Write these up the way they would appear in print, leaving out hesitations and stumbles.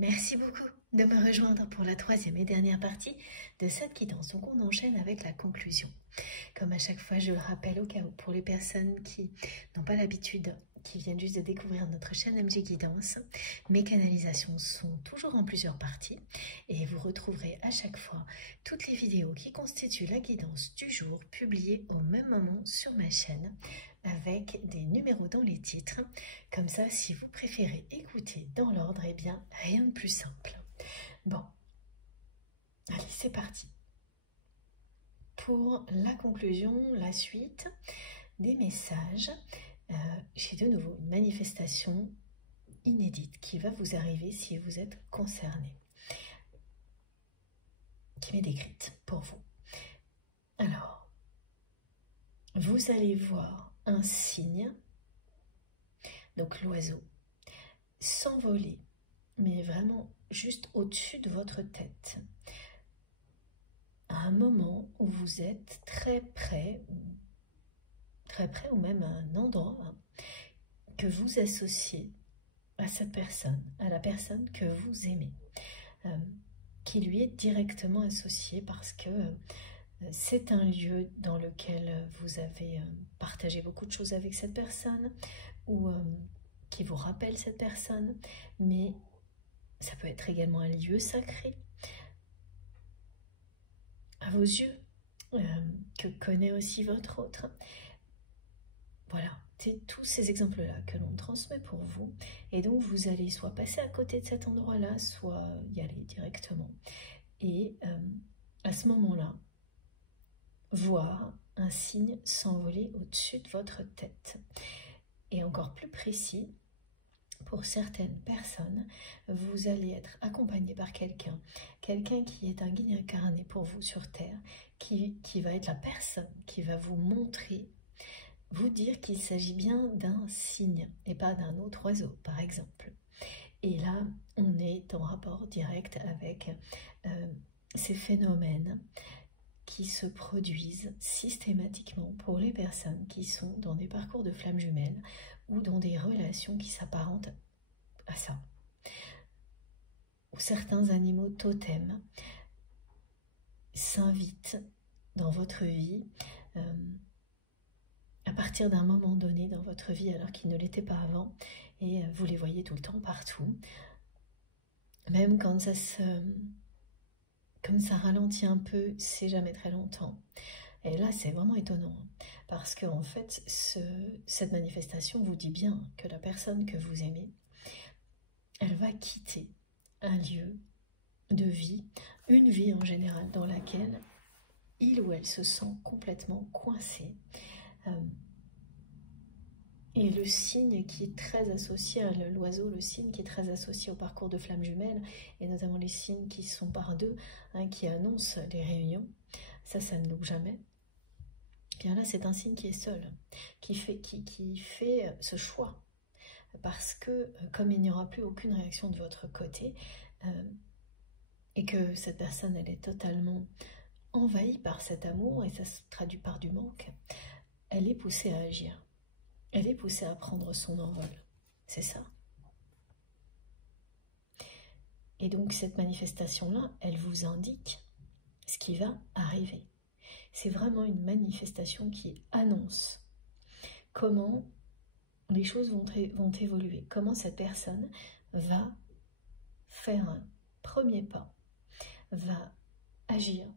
Merci beaucoup de me rejoindre pour la troisième et dernière partie de cette guidance. Donc on enchaîne avec la conclusion. Comme à chaque fois, je le rappelle au cas où pour les personnes qui n'ont pas l'habitude, qui viennent juste de découvrir notre chaîne MG Guidance, mes canalisations sont toujours en plusieurs parties et vous retrouverez à chaque fois toutes les vidéos qui constituent la guidance du jour publiées au même moment sur ma chaîne avec des numéros dans les titres. Comme ça, si vous préférez écouter dans l'ordre, eh bien, rien de plus simple. Bon, allez, c'est parti. Pour la conclusion, la suite des messages, j'ai de nouveau une manifestation inédite qui va vous arriver si vous êtes concerné, qui m'est décrite pour vous. Alors, vous allez voir un signe, donc l'oiseau, s'envoler, mais vraiment juste au-dessus de votre tête, à un moment où vous êtes très près ou même à un endroit que vous associez à cette personne, à la personne que vous aimez, qui lui est directement associé parce que c'est un lieu dans lequel vous avez partagé beaucoup de choses avec cette personne ou qui vous rappelle cette personne, mais ça peut être également un lieu sacré à vos yeux, que connaît aussi votre autre. Voilà, c'est tous ces exemples-là que l'on transmet pour vous. Et donc, vous allez soit passer à côté de cet endroit-là, soit y aller directement. Et à ce moment-là, voir un signe s'envoler au-dessus de votre tête. Et encore plus précis, pour certaines personnes, vous allez être accompagné par quelqu'un qui est un guide incarné pour vous sur Terre, qui va être la personne qui va vous montrer, vous dire qu'il s'agit bien d'un signe et pas d'un autre oiseau, par exemple. Et là, on est en rapport direct avec ces phénomènes qui se produisent systématiquement pour les personnes qui sont dans des parcours de flammes jumelles ou dans des relations qui s'apparentent à ça. Où certains animaux totems s'invitent dans votre vie à partir d'un moment donné dans votre vie alors qu'ils ne l'étaient pas avant, et vous les voyez tout le temps partout, même quand comme ça ralentit un peu, c'est jamais très longtemps. Et là, c'est vraiment étonnant, parce que en fait, cette manifestation vous dit bien que la personne que vous aimez, elle va quitter un lieu de vie, une vie en général, dans laquelle il ou elle se sent complètement coincé. Et le signe qui est très associé à l'oiseau, le signe qui est très associé au parcours de flammes jumelles, et notamment les signes qui sont par deux, qui annoncent les réunions, ça ne loupe jamais. Bien là, c'est un signe qui est seul, qui fait ce choix. Parce que, comme il n'y aura plus aucune réaction de votre côté, et que cette personne, elle est totalement envahie par cet amour, et ça se traduit par du manque, elle est poussée à agir. Elle est poussée à prendre son envol. C'est ça. Et donc, cette manifestation-là, elle vous indique ce qui va arriver. C'est vraiment une manifestation qui annonce comment les choses vont évoluer, comment cette personne va faire un premier pas, va agir.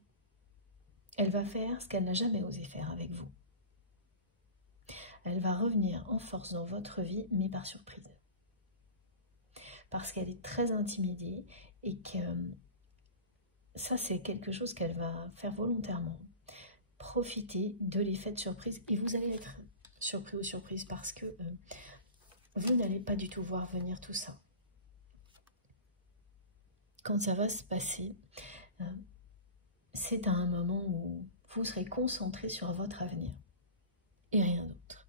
Elle va faire ce qu'elle n'a jamais osé faire avec vous. Elle va revenir en force dans votre vie, mais par surprise. Parce qu'elle est très intimidée et que ça, c'est quelque chose qu'elle va faire volontairement. Profitez de l'effet de surprise et vous allez être surpris ou surprise parce que vous n'allez pas du tout voir venir tout ça. Quand ça va se passer, c'est à un moment où vous serez concentré sur votre avenir et rien d'autre.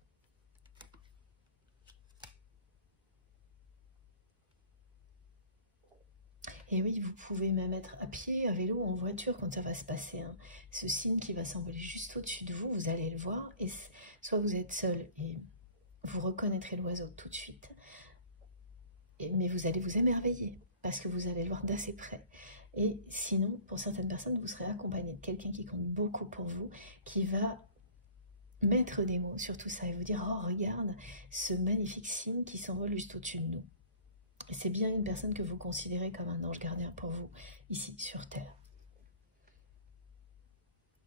Et oui, vous pouvez même être à pied, à vélo, en voiture quand ça va se passer. Ce signe qui va s'envoler juste au-dessus de vous, vous allez le voir. Et soit vous êtes seul et vous reconnaîtrez l'oiseau tout de suite, mais vous allez vous émerveiller. parce que vous allez le voir d'assez près. Et sinon, pour certaines personnes, vous serez accompagné de quelqu'un qui compte beaucoup pour vous, qui va mettre des mots sur tout ça et vous dire « Oh, regarde ce magnifique signe qui s'envole juste au-dessus de nous. » Et c'est bien une personne que vous considérez comme un ange gardien pour vous, ici, sur Terre.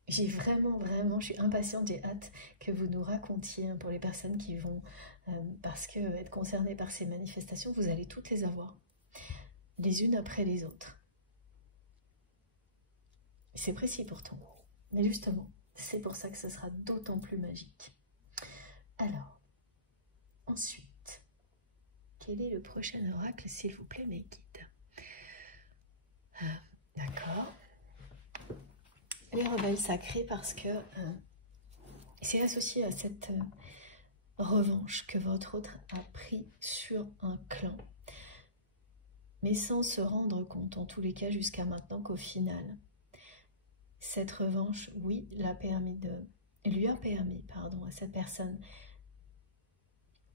J'ai vraiment, je suis impatiente, j'ai hâte que vous nous racontiez, pour les personnes qui vont, parce que être concernées par ces manifestations, vous allez toutes les avoir, les unes après les autres. C'est précis pourtant, mais justement, c'est pour ça que ce sera d'autant plus magique. Alors, ensuite, quel est le prochain oracle, s'il vous plaît, mes guides? D'accord. Les rebelles sacrés, parce que c'est associé à cette revanche que votre autre a pris sur un clan, mais sans se rendre compte, en tous les cas jusqu'à maintenant, qu'au final, cette revanche, oui, lui a permis, à cette personne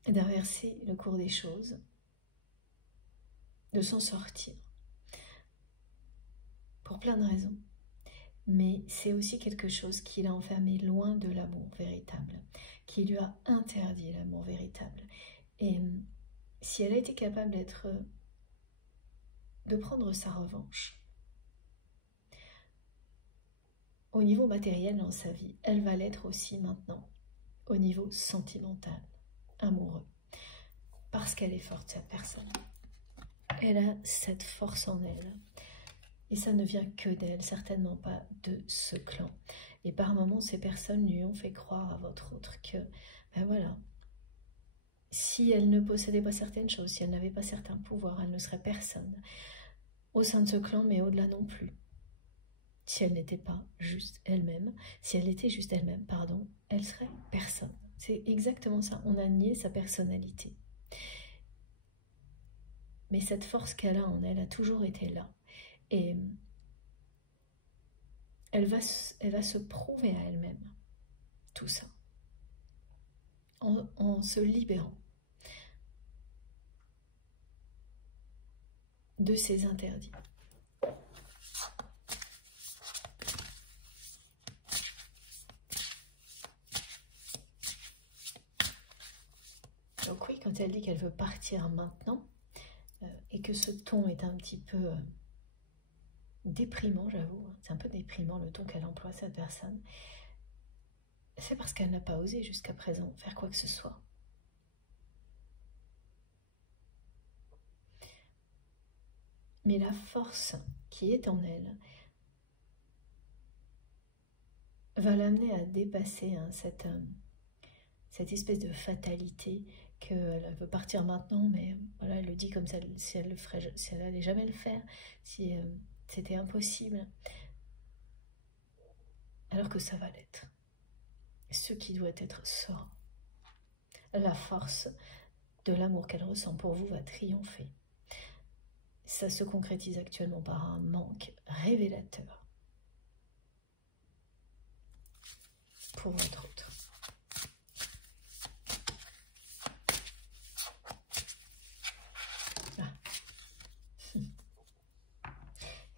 d'inverser le cours des choses, de s'en sortir, pour plein de raisons. Mais c'est aussi quelque chose qui l'a enfermé loin de l'amour véritable, qui lui a interdit l'amour véritable. Et si elle a été capable de prendre sa revanche, au niveau matériel dans sa vie, elle va l'être aussi maintenant, au niveau sentimental, amoureux, parce qu'elle est forte, cette personne. Elle a cette force en elle. Et ça ne vient que d'elle, certainement pas de ce clan. Et par moments, ces personnes lui ont fait croire à votre autre que, ben voilà, si elle ne possédait pas certaines choses, si elle n'avait pas certains pouvoirs, elle ne serait personne au sein de ce clan, mais au-delà non plus. Si elle n'était pas juste elle-même, si elle était juste elle-même, pardon, elle serait personne. C'est exactement ça, on a nié sa personnalité. Mais cette force qu'elle a en elle a toujours été là. Et elle va se prouver à elle-même, tout ça, en se libérant de ses interdits. Donc oui, quand elle dit qu'elle veut partir maintenant, et que ce ton est un petit peu déprimant, j'avoue, c'est un peu déprimant le ton qu'elle emploie, cette personne, c'est parce qu'elle n'a pas osé jusqu'à présent faire quoi que ce soit. Mais la force qui est en elle va l'amener à dépasser cette espèce de fatalité qu'elle veut partir maintenant, mais voilà, elle le dit comme ça, si elle n'allait jamais le faire, si c'était impossible, alors que ça va l'être. Ce qui doit être sera. La force de l'amour qu'elle ressent pour vous va triompher. Ça se concrétise actuellement par un manque révélateur pour votre autre.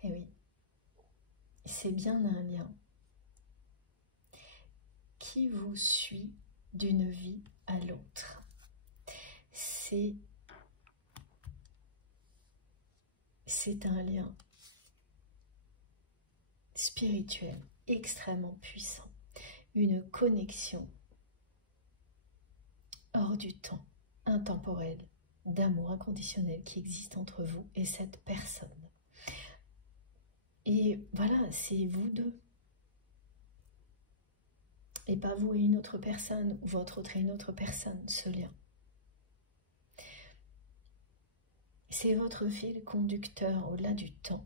Et oui, c'est bien un lien qui vous suit d'une vie à l'autre. C'est un lien spirituel extrêmement puissant, une connexion hors du temps, intemporelle, d'amour inconditionnel qui existe entre vous et cette personne. Et voilà, c'est vous deux. Et pas vous et une autre personne, ou votre autre et une autre personne, ce lien. C'est votre fil conducteur au-delà du temps.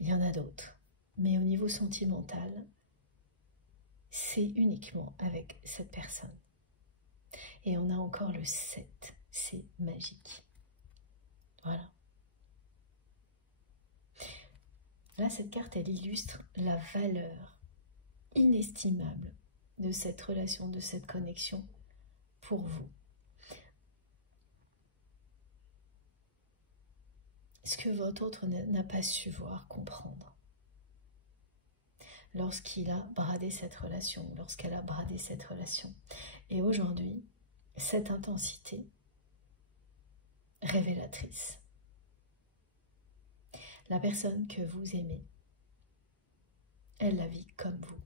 Il y en a d'autres, mais au niveau sentimental, c'est uniquement avec cette personne. Et on a encore le 7, c'est magique. Voilà. Là, cette carte, elle illustre la valeur inestimable de cette relation, de cette connexion pour vous. ce que votre autre n'a pas su voir, comprendre. Lorsqu'il a bradé cette relation, lorsqu'elle a bradé cette relation. Et aujourd'hui, cette intensité révélatrice, la personne que vous aimez, elle la vit comme vous.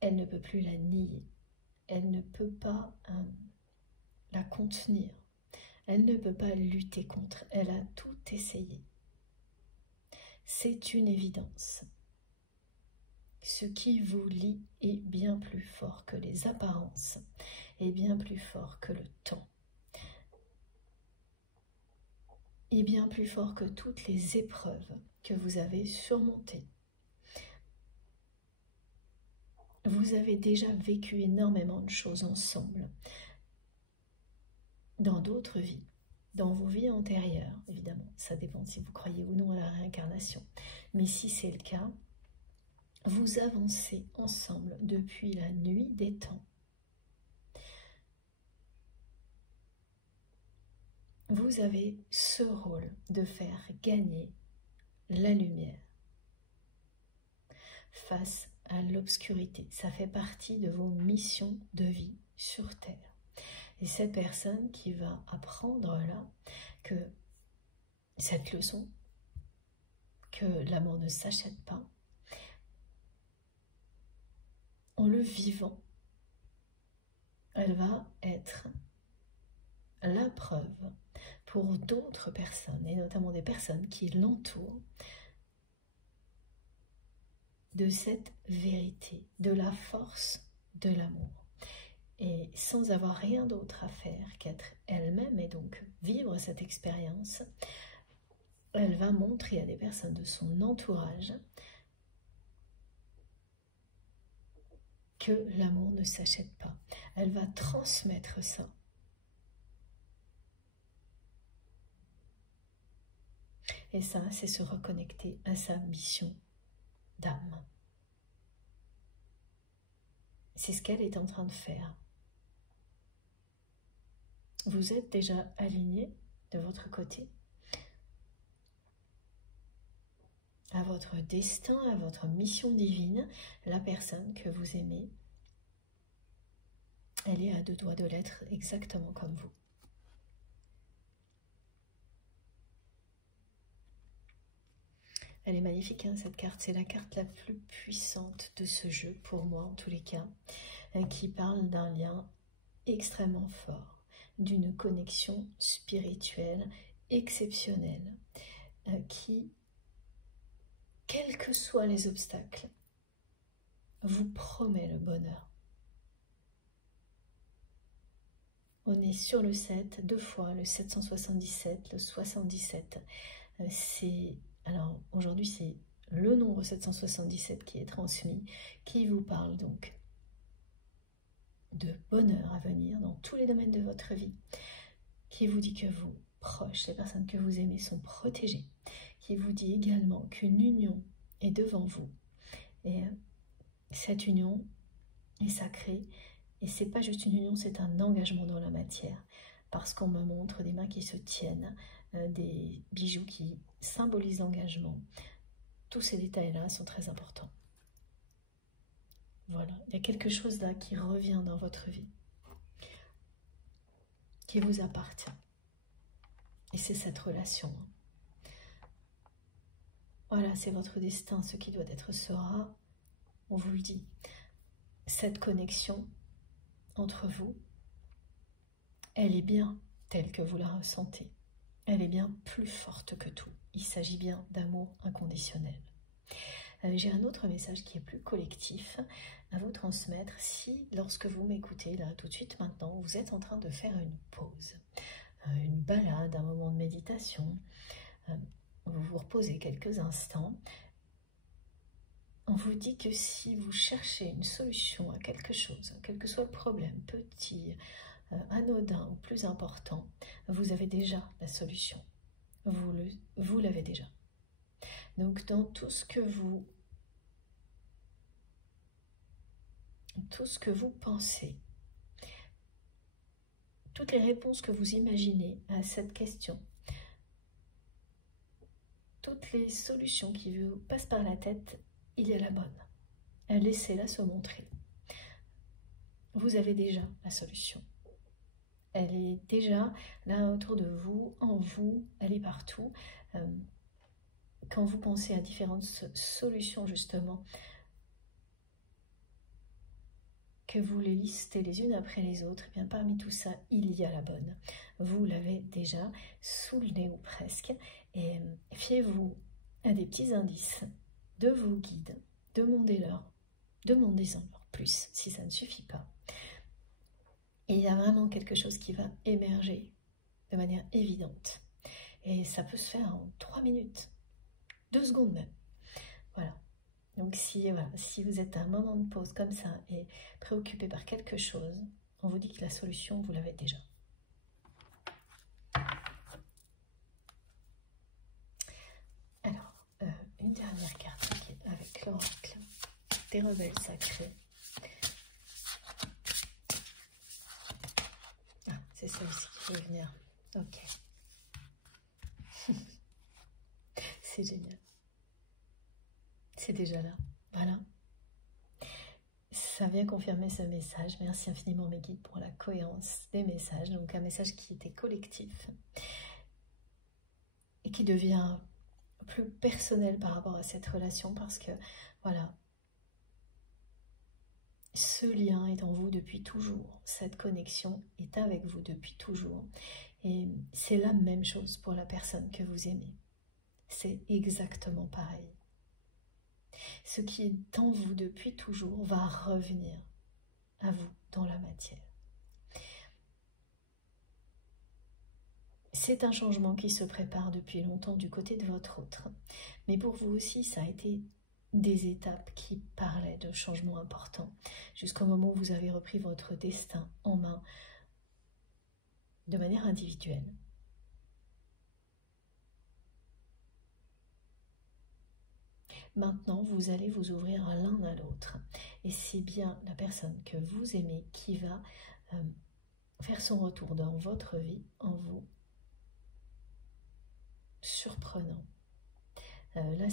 Elle ne peut plus la nier. Elle ne peut pas la contenir. Elle ne peut pas lutter contre. Elle a tout essayé. C'est une évidence. Ce qui vous lie est bien plus fort que les apparences, est bien plus fort que le temps, est bien plus fort que toutes les épreuves que vous avez surmontées. Vous avez déjà vécu énormément de choses ensemble, dans d'autres vies, dans vos vies antérieures, évidemment. Ça dépend si vous croyez ou non à la réincarnation. Mais si c'est le cas, vous avancez ensemble depuis la nuit des temps. Vous avez ce rôle de faire gagner la lumière face à l'obscurité. Ça fait partie de vos missions de vie sur Terre. Et cette personne qui va apprendre là que cette leçon, que l'amour ne s'achète pas, en le vivant, elle va être la preuve pour d'autres personnes, et notamment des personnes qui l'entourent, de cette vérité, de la force de l'amour. Et sans avoir rien d'autre à faire qu'être elle-même et donc vivre cette expérience, elle va montrer à des personnes de son entourage que l'amour ne s'achète pas. Elle va transmettre ça. Et ça, c'est se reconnecter à sa mission d'âme. C'est ce qu'elle est en train de faire. Vous êtes déjà aligné de votre côté à votre destin, à votre mission divine. La personne que vous aimez, elle est à deux doigts de l'être exactement comme vous. Elle est magnifique, hein, cette carte. C'est la carte la plus puissante de ce jeu, pour moi en tous les cas, qui parle d'un lien extrêmement fort, d'une connexion spirituelle exceptionnelle, qui, quels que soient les obstacles, vous promet le bonheur. On est sur le 7, deux fois, le 777, le 77. Alors aujourd'hui, c'est le nombre 777 qui est transmis, qui vous parle donc de bonheur à venir dans tous les domaines de votre vie, qui vous dit que vos proches, les personnes que vous aimez sont protégées, qui vous dit également qu'une union est devant vous. Et cette union est sacrée, et c'est pas juste une union, c'est un engagement dans la matière, parce qu'on me montre des mains qui se tiennent, des bijoux qui symbolisent l'engagement. Tous ces détails-là sont très importants. Voilà, il y a quelque chose là qui revient dans votre vie, qui vous appartient. Et c'est cette relation. Voilà, c'est votre destin, ce qui doit être sera, on vous le dit. Cette connexion entre vous, elle est bien telle que vous la ressentez. Elle est bien plus forte que tout. Il s'agit bien d'amour inconditionnel. J'ai un autre message qui est plus collectif à vous transmettre si, lorsque vous m'écoutez là tout de suite maintenant, vous êtes en train de faire une pause, une balade, un moment de méditation, vous vous reposez quelques instants. On vous dit que si vous cherchez une solution à quelque chose, quel que soit le problème, petit, anodin ou plus important, vous avez déjà la solution. Vous l'avez déjà. Donc dans tout ce que vous pensez, toutes les réponses que vous imaginez à cette question, toutes les solutions qui vous passent par la tête, il y a la bonne. Laissez-la se montrer. Vous avez déjà la solution. Elle est déjà là autour de vous, en vous, elle est partout. Quand vous pensez à différentes solutions, justement, que vous les listez les unes après les autres, et bien parmi tout ça, il y a la bonne. Vous l'avez déjà sous le nez ou presque. Et fiez-vous à des petits indices de vos guides. Demandez-en leur plus si ça ne suffit pas. Et il y a vraiment quelque chose qui va émerger de manière évidente. Et ça peut se faire en 3 minutes, 2 secondes même. Voilà. Donc si vous êtes à un moment de pause comme ça et préoccupé par quelque chose, on vous dit que la solution, vous l'avez déjà. Alors, une dernière carte avec l'oracle des rebelles sacrés. Ah, c'est celui-ci qui veut venir. Ok. C'est génial. C'est déjà là. Voilà. Ça vient confirmer ce message. Merci infiniment mes guides pour la cohérence des messages. Donc un message qui était collectif et qui devient plus personnel par rapport à cette relation parce que, voilà, ce lien est en vous depuis toujours. Cette connexion est avec vous depuis toujours. Et c'est la même chose pour la personne que vous aimez. C'est exactement pareil. Ce qui est en vous depuis toujours va revenir à vous dans la matière. C'est un changement qui se prépare depuis longtemps du côté de votre autre. Mais pour vous aussi, ça a été des étapes qui parlaient de changements importants, jusqu'au moment où vous avez repris votre destin en main de manière individuelle. Maintenant, vous allez vous ouvrir l'un à l'autre. Et c'est bien la personne que vous aimez qui va faire son retour dans votre vie, en vous, surprenant. Là,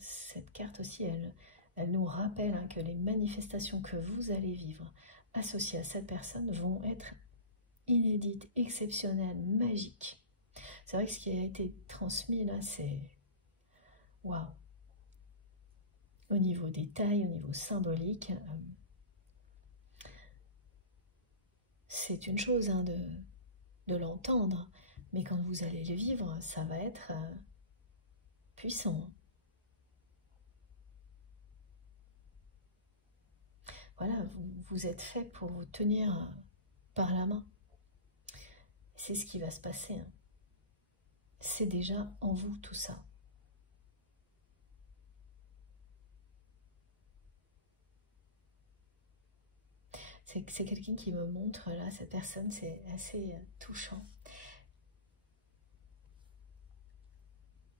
cette carte aussi, elle nous rappelle que les manifestations que vous allez vivre associées à cette personne vont être inédites, exceptionnelles, magiques. C'est vrai que ce qui a été transmis là, c'est waouh. Au niveau détail, au niveau symbolique, c'est une chose de l'entendre, mais quand vous allez le vivre, ça va être puissant. Voilà, vous êtes fait pour vous tenir par la main. C'est ce qui va se passer. C'est déjà en vous tout ça. C'est quelqu'un qui me montre, là, cette personne, c'est assez touchant.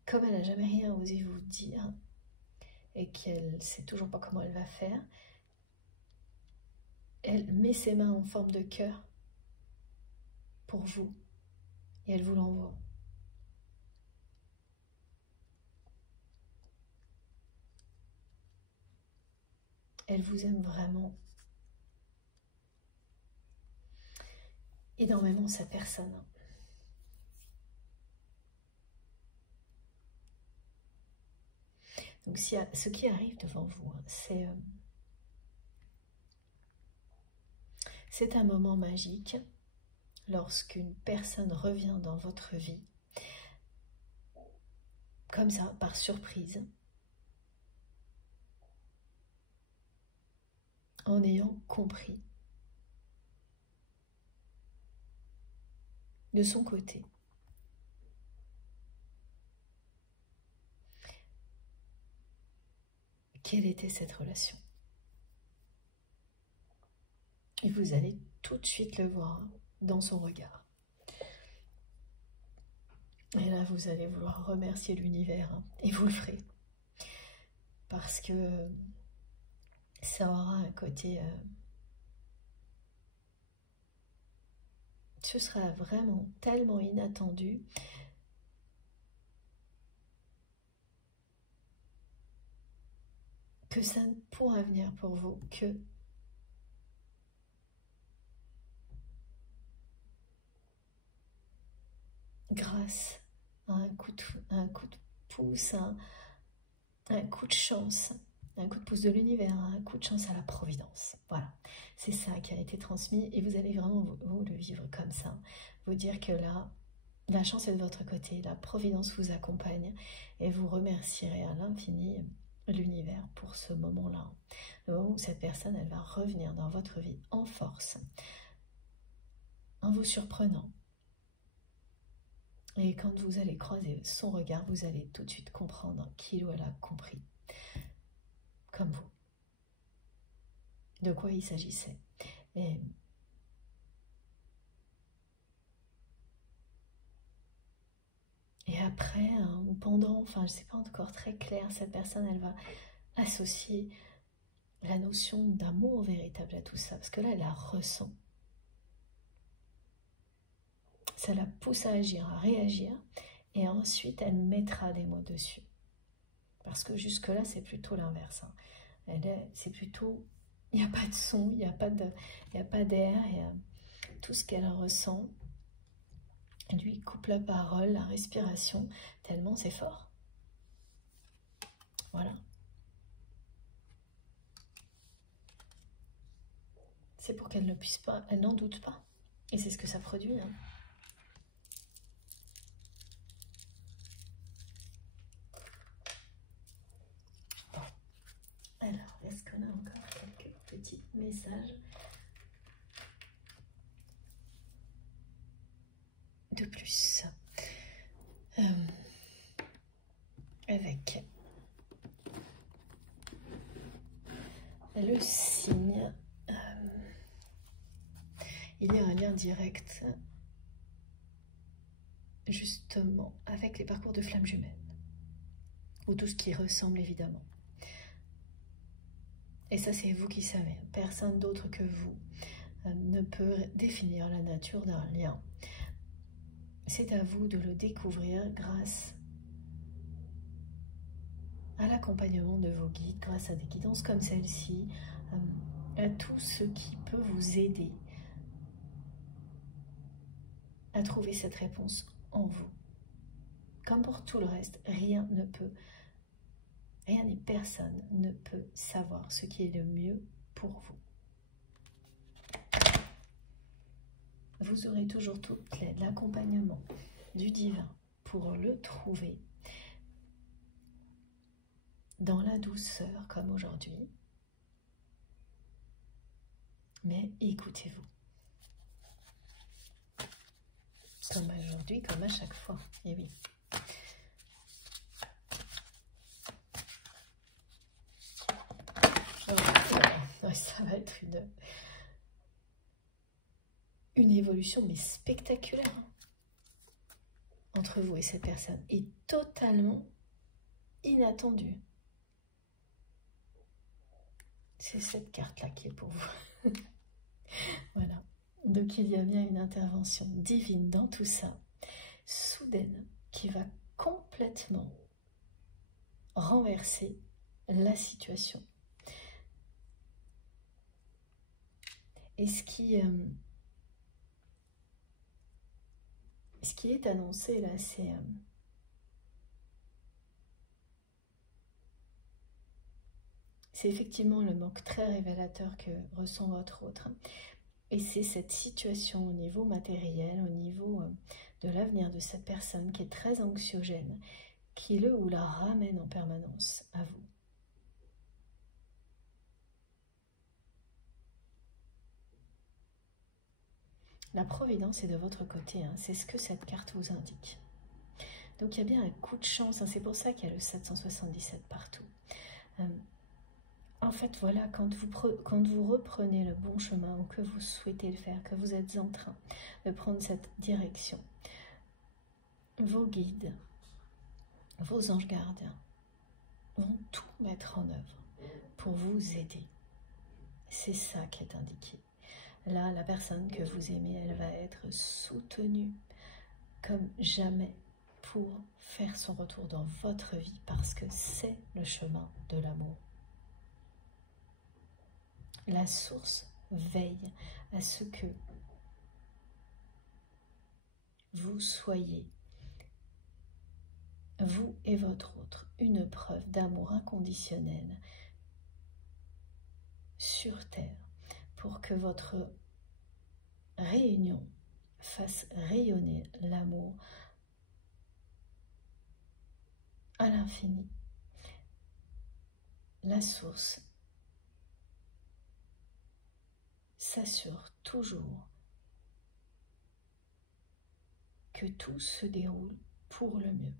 Comme elle n'a jamais rien osé vous dire, et qu'elle ne sait toujours pas comment elle va faire, elle met ses mains en forme de cœur pour vous, et elle vous l'envoie. Elle vous aime vraiment. Énormément sa personne. Donc ce qui arrive devant vous, c'est un moment magique lorsqu'une personne revient dans votre vie, comme ça, par surprise, en ayant compris de son côté quelle était cette relation. Et vous allez tout de suite le voir dans son regard. Et là, vous allez vouloir remercier l'univers, et vous le ferez. Parce que ça aura un côté... ce sera vraiment tellement inattendu que ça ne pourra venir pour vous que grâce à un coup de pouce, un coup de chance, un coup de pouce de l'univers, un coup de chance à la providence. Voilà, c'est ça qui a été transmis et vous allez vraiment vous le vivre comme ça. Vous dire que là, la chance est de votre côté, la providence vous accompagne et vous remercierez à l'infini l'univers pour ce moment-là. Le moment où cette personne, elle va revenir dans votre vie en force, en vous surprenant. Et quand vous allez croiser son regard, vous allez tout de suite comprendre qu'il ou elle a compris, comme vous, de quoi il s'agissait. Et après, ou pendant, enfin, je ne sais pas encore très clair, cette personne, elle va associer la notion d'amour véritable à tout ça, parce que là, elle la ressent. Ça la pousse à agir, à réagir, et ensuite, elle mettra des mots dessus. Parce que jusque-là, c'est plutôt l'inverse. C'est plutôt, il n'y a pas de son, il n'y a pas d'air, tout ce qu'elle ressent lui coupe la parole, la respiration, tellement c'est fort. Voilà. C'est pour qu'elle ne puisse pas, elle n'en doute pas. Et c'est ce que ça produit. Bon. Alors, est-ce qu'on a encore quelques petits messages de plus avec le signe, il y a un lien direct justement avec les parcours de flammes jumelles, ou tout ce qui ressemble évidemment. Et ça, c'est vous qui savez, personne d'autre que vous ne peut définir la nature d'un lien. C'est à vous de le découvrir grâce à l'accompagnement de vos guides, grâce à des guidances comme celle-ci, à tout ce qui peut vous aider à trouver cette réponse en vous. Comme pour tout le reste, rien ni personne ne peut savoir ce qui est le mieux pour vous. Vous aurez toujours toute l'aide, l'accompagnement du divin pour le trouver dans la douceur comme aujourd'hui. Mais écoutez-vous. Comme aujourd'hui, comme à chaque fois. Et oui. Ouais, ça va être une évolution, mais spectaculaire, entre vous et cette personne, et totalement inattendue. C'est cette carte-là qui est pour vous. Voilà. Donc il y a bien une intervention divine dans tout ça, soudaine, qui va complètement renverser la situation. Et ce qui est annoncé là, c'est effectivement le manque très révélateur que ressent votre autre. Et c'est cette situation au niveau matériel, au niveau de l'avenir de cette personne qui est très anxiogène, qui le ou la ramène en permanence à vous. La providence est de votre côté, hein, c'est ce que cette carte vous indique. Donc il y a bien un coup de chance, hein, c'est pour ça qu'il y a le 777 partout. En fait, voilà, quand vous reprenez le bon chemin, ou que vous souhaitez le faire, que vous êtes en train de prendre cette direction, vos guides, vos anges gardiens vont tout mettre en œuvre pour vous aider. C'est ça qui est indiqué. Là, la personne que vous aimez, elle va être soutenue comme jamais pour faire son retour dans votre vie, parce que c'est le chemin de l'amour. la source veille à ce que vous soyez, vous et votre autre, une preuve d'amour inconditionnel sur Terre, pour que votre réunion fasse rayonner l'amour à l'infini. La source s'assure toujours que tout se déroule pour le mieux.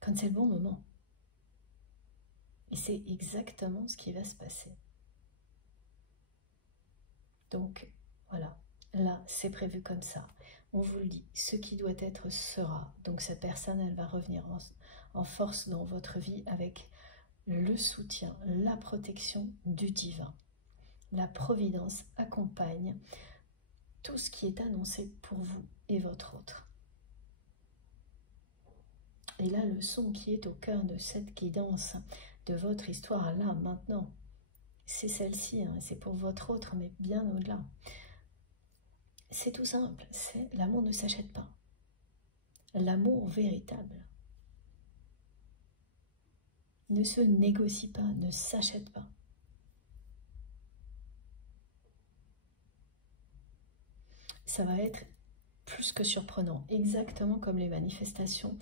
Quand c'est le bon moment. Et c'est exactement ce qui va se passer. Donc, voilà. Là, c'est prévu comme ça. On vous le dit, ce qui doit être sera. Donc, cette personne, elle va revenir en force dans votre vie avec le soutien, la protection du divin. La providence accompagne tout ce qui est annoncé pour vous et votre autre. Et la leçon qui est au cœur de cette guidance, de votre histoire là, maintenant, c'est celle-ci, hein, c'est pour votre autre, mais bien au-delà. C'est tout simple, c'est l'amour ne s'achète pas. L'amour véritable ne se négocie pas, ne s'achète pas. Ça va être plus que surprenant, exactement comme les manifestations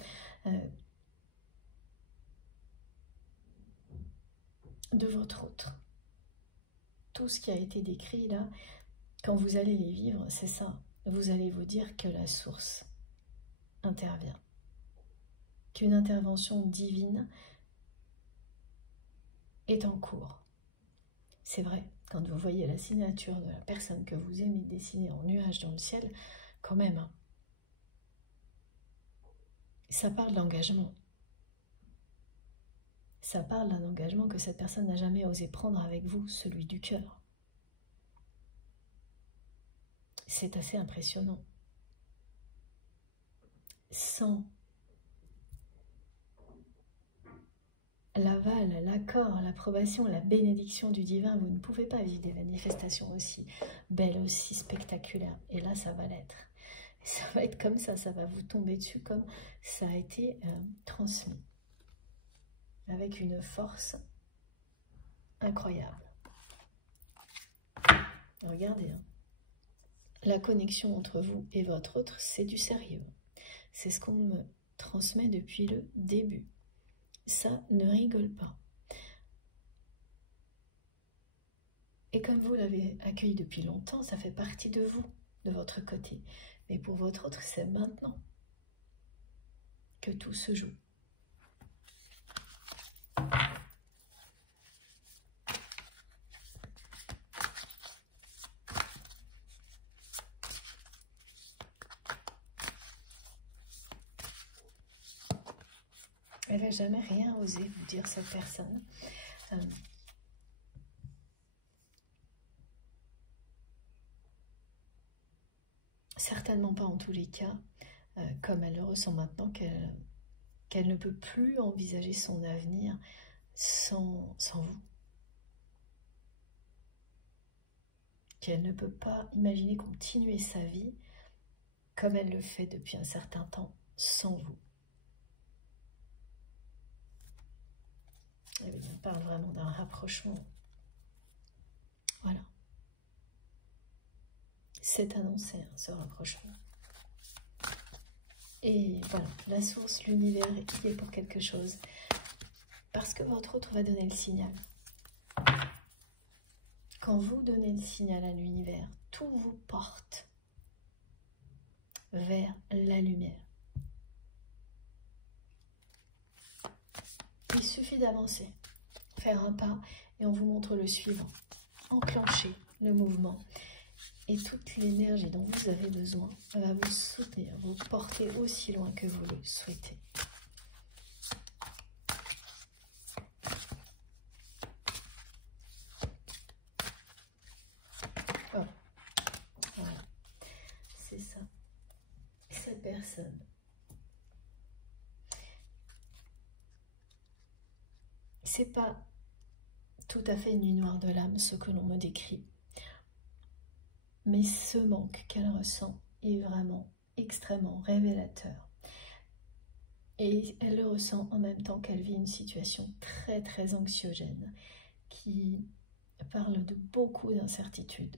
de votre autre. Tout ce qui a été décrit là, quand vous allez les vivre, c'est ça. Vous allez vous dire que la source intervient, qu'une intervention divine est en cours. C'est vrai, quand vous voyez la signature de la personne que vous aimez dessiner en nuage dans le ciel, quand même, hein, ça parle d'engagement. Ça parle d'un engagement que cette personne n'a jamais osé prendre avec vous, celui du cœur. C'est assez impressionnant. Sans l'aval, l'accord, l'approbation, la bénédiction du divin, vous ne pouvez pas vivre des manifestations aussi belles, aussi spectaculaires. Et là, ça va l'être. Ça va être comme ça va vous tomber dessus comme ça a été transmis. Avec une force incroyable. Regardez, hein. La connexion entre vous et votre autre, c'est du sérieux. C'est ce qu'on me transmet depuis le début. Ça ne rigole pas. Et comme vous l'avez accueilli depuis longtemps, ça fait partie de vous, de votre côté. Mais pour votre autre, c'est maintenant que tout se joue. Elle n'a jamais rien osé vous dire, cette personne. Certainement pas en tous les cas, comme elle le ressent maintenant, qu'elle ne peut plus envisager son avenir sans vous. Qu'elle ne peut pas imaginer continuer sa vie comme elle le fait depuis un certain temps sans vous. Et on parle vraiment d'un rapprochement. Voilà. C'est annoncé, hein, ce rapprochement. Et voilà, la source, l'univers, il est pour quelque chose. Parce que votre autre va donner le signal. Quand vous donnez le signal à l'univers, tout vous porte vers la lumière. Il suffit d'avancer, faire un pas et on vous montre le suivant. Enclenchez le mouvement et toute l'énergie dont vous avez besoin va vous soutenir, vous porter aussi loin que vous le souhaitez. Oh. Voilà, c'est ça. Cette personne. C'est pas tout à fait une nuit noire de l'âme, ce que l'on me décrit. Mais ce manque qu'elle ressent est vraiment extrêmement révélateur. Et elle le ressent en même temps qu'elle vit une situation très très anxiogène qui parle de beaucoup d'incertitudes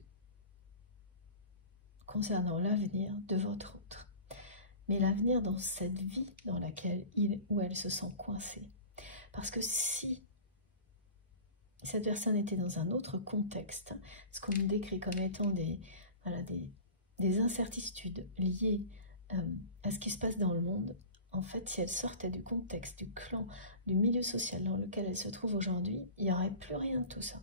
concernant l'avenir de votre autre. Mais l'avenir dans cette vie dans laquelle il ou elle se sent coincé. Parce que si cette personne était dans un autre contexte, ce qu'on nous décrit comme étant des incertitudes liées à ce qui se passe dans le monde, en fait, si elle sortait du contexte, du clan, du milieu social dans lequel elle se trouve aujourd'hui, il n'y aurait plus rien de tout ça.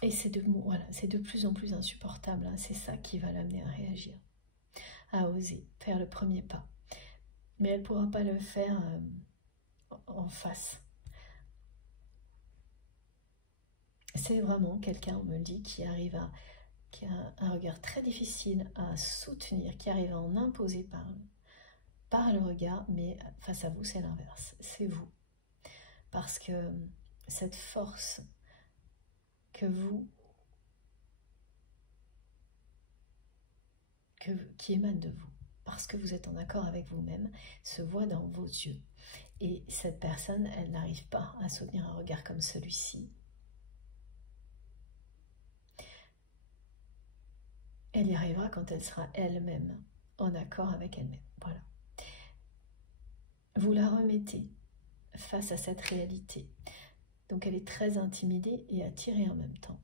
Et c'est de plus en plus insupportable, hein. C'est ça qui va l'amener à réagir, à oser faire le premier pas. Mais elle ne pourra pas le faire en face. C'est vraiment quelqu'un, on me le dit, qui a un regard très difficile à soutenir, qui arrive à en imposer par le regard, mais face à vous, c'est l'inverse, c'est vous. Parce que cette force qui émane de vous, parce que vous êtes en accord avec vous-même, se voit dans vos yeux. Et cette personne, elle n'arrive pas à soutenir un regard comme celui-ci. Elle y arrivera quand elle sera elle-même en accord avec elle-même. Voilà. Vous la remettez face à cette réalité. Donc elle est très intimidée et attirée en même temps.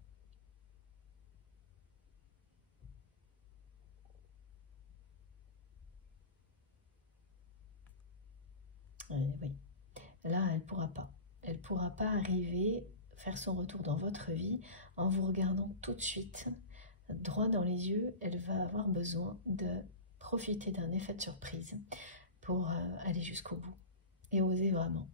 Oui. Là, elle ne pourra pas. Elle ne pourra pas arriver, faire son retour dans votre vie en vous regardant tout de suite, droit dans les yeux. Elle va avoir besoin de profiter d'un effet de surprise pour aller jusqu'au bout et oser vraiment.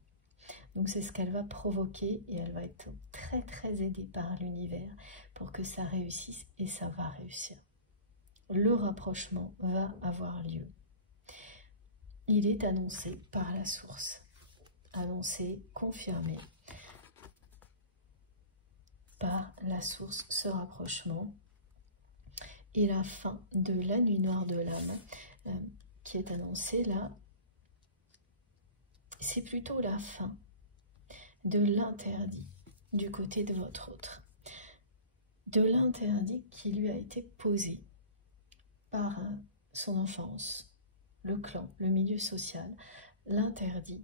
Donc c'est ce qu'elle va provoquer et elle va être très très aidée par l'univers pour que ça réussisse et ça va réussir. Le rapprochement va avoir lieu. Il est annoncé par la source, annoncé, confirmé par la source, ce rapprochement et la fin de la nuit noire de l'âme qui est annoncée là. C'est plutôt la fin de l'interdit du côté de votre autre, de l'interdit qui lui a été posé par son enfance, le clan, le milieu social, l'interdit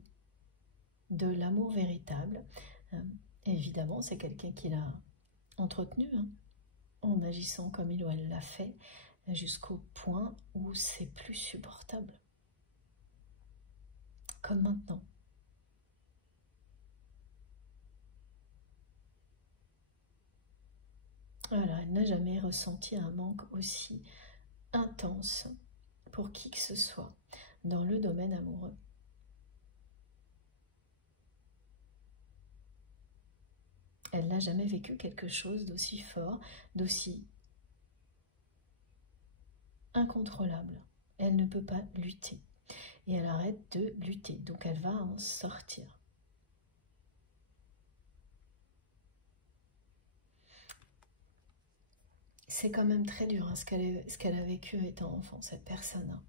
de l'amour véritable. Évidemment, c'est quelqu'un qui l'a entretenu en agissant comme il ou elle l'a fait, jusqu'au point où c'est plus supportable. Comme maintenant. Voilà, elle n'a jamais ressenti un manque aussi intense pour qui que ce soit dans le domaine amoureux. Elle n'a jamais vécu quelque chose d'aussi fort, d'aussi incontrôlable. Elle ne peut pas lutter. Et elle arrête de lutter. Donc elle va en sortir. C'est quand même très dur hein, ce qu'elle a vécu étant enfant, cette personne.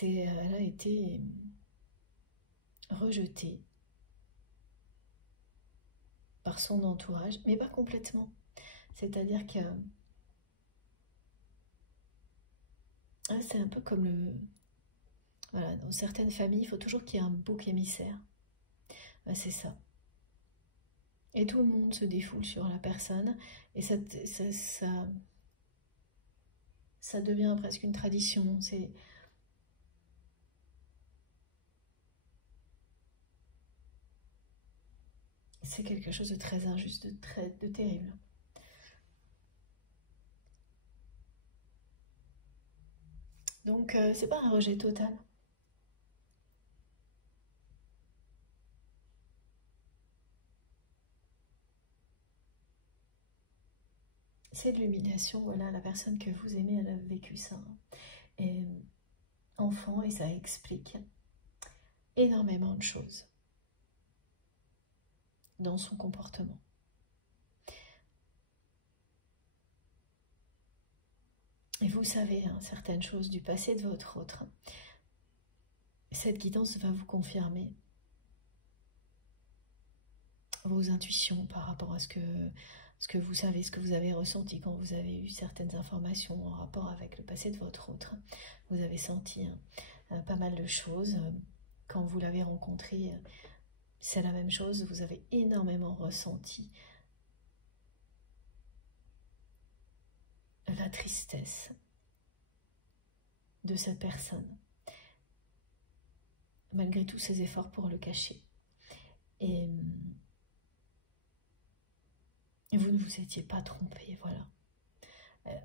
Elle a été rejetée par son entourage, mais pas complètement. C'est-à-dire que c'est un peu comme voilà, dans certaines familles, il faut toujours qu'il y ait un bouc émissaire. C'est ça. Et tout le monde se défoule sur la personne, et ça devient presque une tradition. C'est quelque chose de très injuste, de terrible. Donc, c'est pas un rejet total. C'est de l'humiliation, voilà, la personne que vous aimez, elle a vécu ça. Et enfant, et ça explique énormément de choses dans son comportement. Et vous savez hein, certaines choses du passé de votre autre. Cette guidance va vous confirmer vos intuitions par rapport à ce que vous savez, ce que vous avez ressenti quand vous avez eu certaines informations en rapport avec le passé de votre autre. Vous avez senti pas mal de choses. Quand vous l'avez rencontré, c'est la même chose. Vous avez énormément ressenti la tristesse de cette personne, malgré tous ses efforts pour le cacher. Et vous ne vous étiez pas trompé, voilà.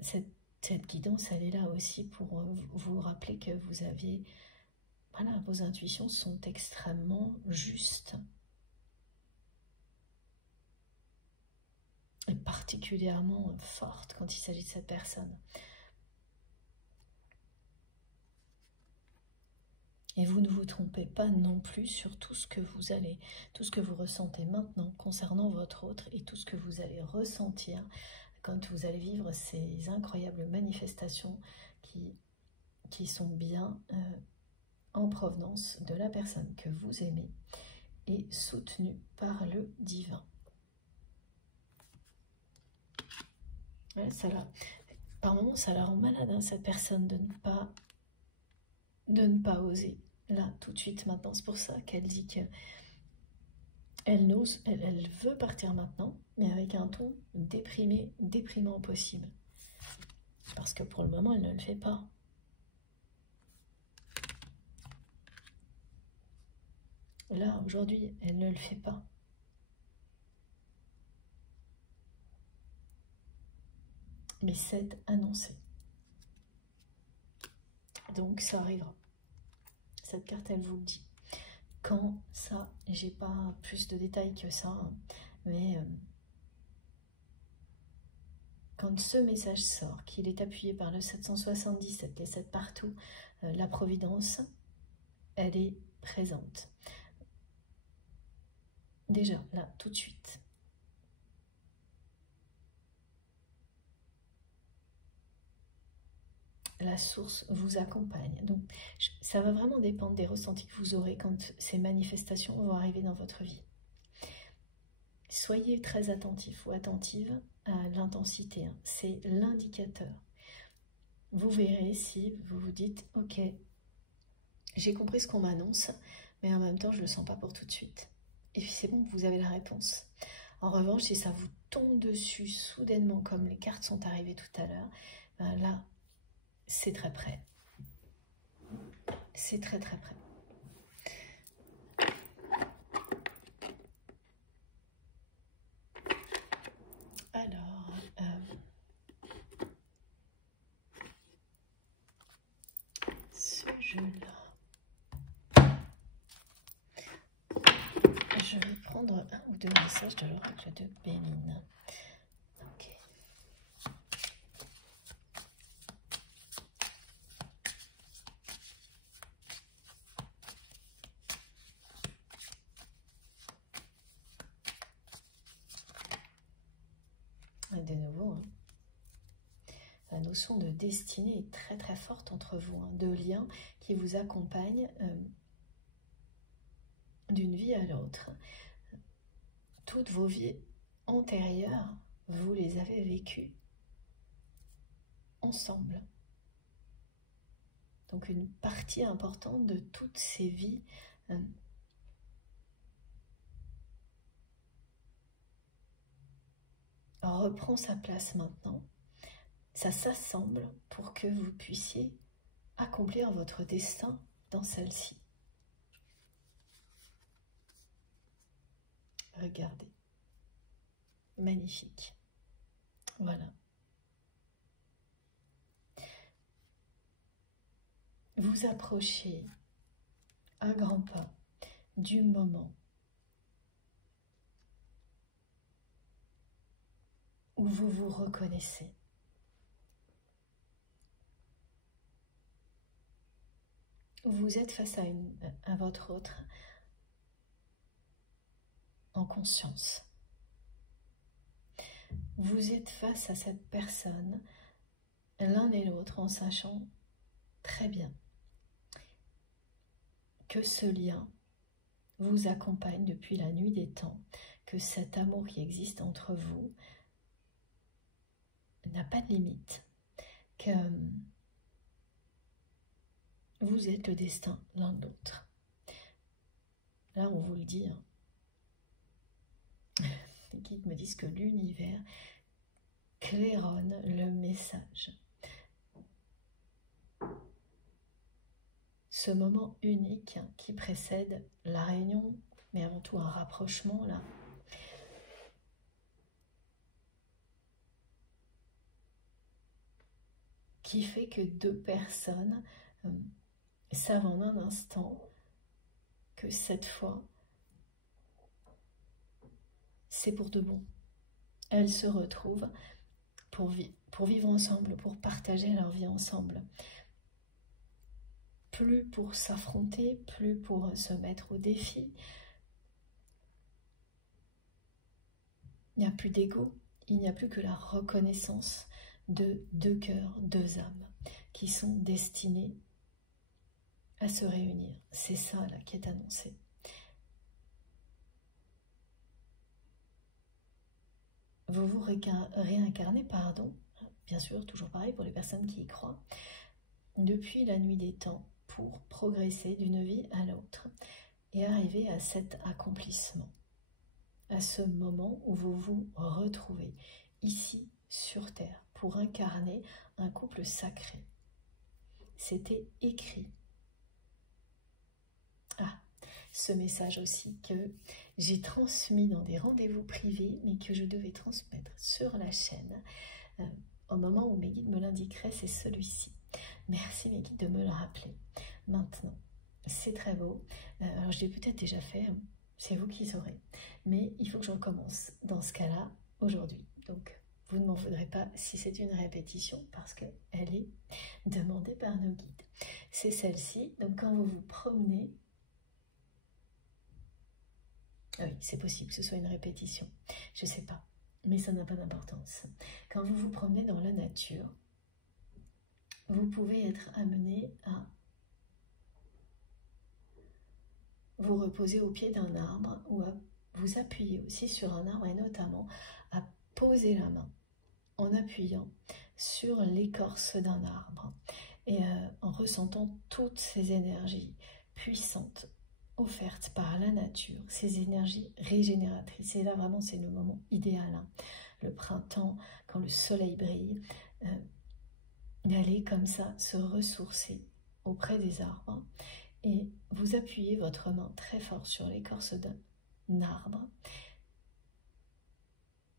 Cette guidance, elle est là aussi pour vous rappeler que vous aviez... Voilà, vos intuitions sont extrêmement justes. Et particulièrement fortes quand il s'agit de cette personne. Et vous ne vous trompez pas non plus sur tout ce que vous ressentez maintenant concernant votre autre et tout ce que vous allez ressentir quand vous allez vivre ces incroyables manifestations qui sont bien en provenance de la personne que vous aimez et soutenue par le divin. Ouais, par moments, ça la rend malade, hein, cette personne, de ne pas oser. Là, tout de suite, maintenant, c'est pour ça qu'elle dit qu'elle n'ose, elle veut partir maintenant, mais avec un ton déprimant possible. Parce que pour le moment, elle ne le fait pas. Là, aujourd'hui, elle ne le fait pas. Mais c'est annoncé. Donc, ça arrivera. Cette carte, elle vous le dit. Quand ça, j'ai pas plus de détails que ça, hein, mais quand ce message sort, qu'il est appuyé par le 777, les 7 partout, la providence, elle est présente. Déjà, là, tout de suite. La source vous accompagne. Donc, ça va vraiment dépendre des ressentis que vous aurez quand ces manifestations vont arriver dans votre vie. Soyez très attentif ou attentive à l'intensité. Hein. C'est l'indicateur. Vous verrez si vous vous dites, ok, j'ai compris ce qu'on m'annonce, mais en même temps, je ne le sens pas pour tout de suite. Et puis c'est bon, vous avez la réponse. En revanche, si ça vous tombe dessus soudainement, comme les cartes sont arrivées tout à l'heure, ben là, c'est très près. C'est très très près. Alors, ce jeu-là, je vais prendre un ou deux messages de l'oracle de Béline. Ok. De nouveau, hein. La notion de destinée est très très forte entre vous, hein, de liens qui vous accompagnent d'une vie à l'autre. Toutes vos vies antérieures, vous les avez vécues ensemble. Donc une partie importante de toutes ces vies reprend sa place maintenant. Ça s'assemble pour que vous puissiez accomplir votre destin dans celle-ci. Regardez. Magnifique. Voilà. Vous approchez à grands pas du moment où où vous vous reconnaissez. Vous êtes face à votre autre en conscience. Vous êtes face à cette personne, l'un et l'autre, en sachant très bien que ce lien vous accompagne depuis la nuit des temps, que cet amour qui existe entre vous n'a pas de limite, que vous êtes le destin l'un de l'autre. Là, on vous le dit, hein. Les guides me disent que l'univers claironne le message. Ce moment unique qui précède la réunion, mais avant tout un rapprochement, là, qui fait que deux personnes savent en un instant que cette fois, c'est pour de bon. Elles se retrouvent pour vivre ensemble, pour partager leur vie ensemble. Plus pour s'affronter, plus pour se mettre au défi. Il n'y a plus d'ego, il n'y a plus que la reconnaissance de deux cœurs, deux âmes qui sont destinés à se réunir. C'est ça là qui est annoncé. Vous vous réincarnez, pardon, bien sûr, toujours pareil pour les personnes qui y croient, depuis la nuit des temps pour progresser d'une vie à l'autre et arriver à cet accomplissement, à ce moment où vous vous retrouvez ici sur Terre pour incarner un couple sacré. C'était écrit. Ah, ce message aussi que j'ai transmis dans des rendez-vous privés, mais que je devais transmettre sur la chaîne. Au moment où mes guides me l'indiqueraient, c'est celui-ci. Merci mes guides de me le rappeler. Maintenant, c'est très beau. Alors je l'ai peut-être déjà fait, hein. C'est vous qui saurez. Mais il faut que je recommence dans ce cas-là aujourd'hui. Donc, vous ne m'en voudrez pas si c'est une répétition parce qu'elle est demandée par nos guides. C'est celle-ci. Donc, quand vous vous promenez... Ah oui, c'est possible que ce soit une répétition. Je ne sais pas, mais ça n'a pas d'importance. Quand vous vous promenez dans la nature, vous pouvez être amené à vous reposer au pied d'un arbre ou à vous appuyer aussi sur un arbre et notamment à poser la main en appuyant sur l'écorce d'un arbre et en ressentant toutes ces énergies puissantes offertes par la nature, ces énergies régénératrices. Et là vraiment c'est le moment idéal, hein. Le printemps, quand le soleil brille, d'aller comme ça se ressourcer auprès des arbres et vous appuyez votre main très fort sur l'écorce d'un arbre.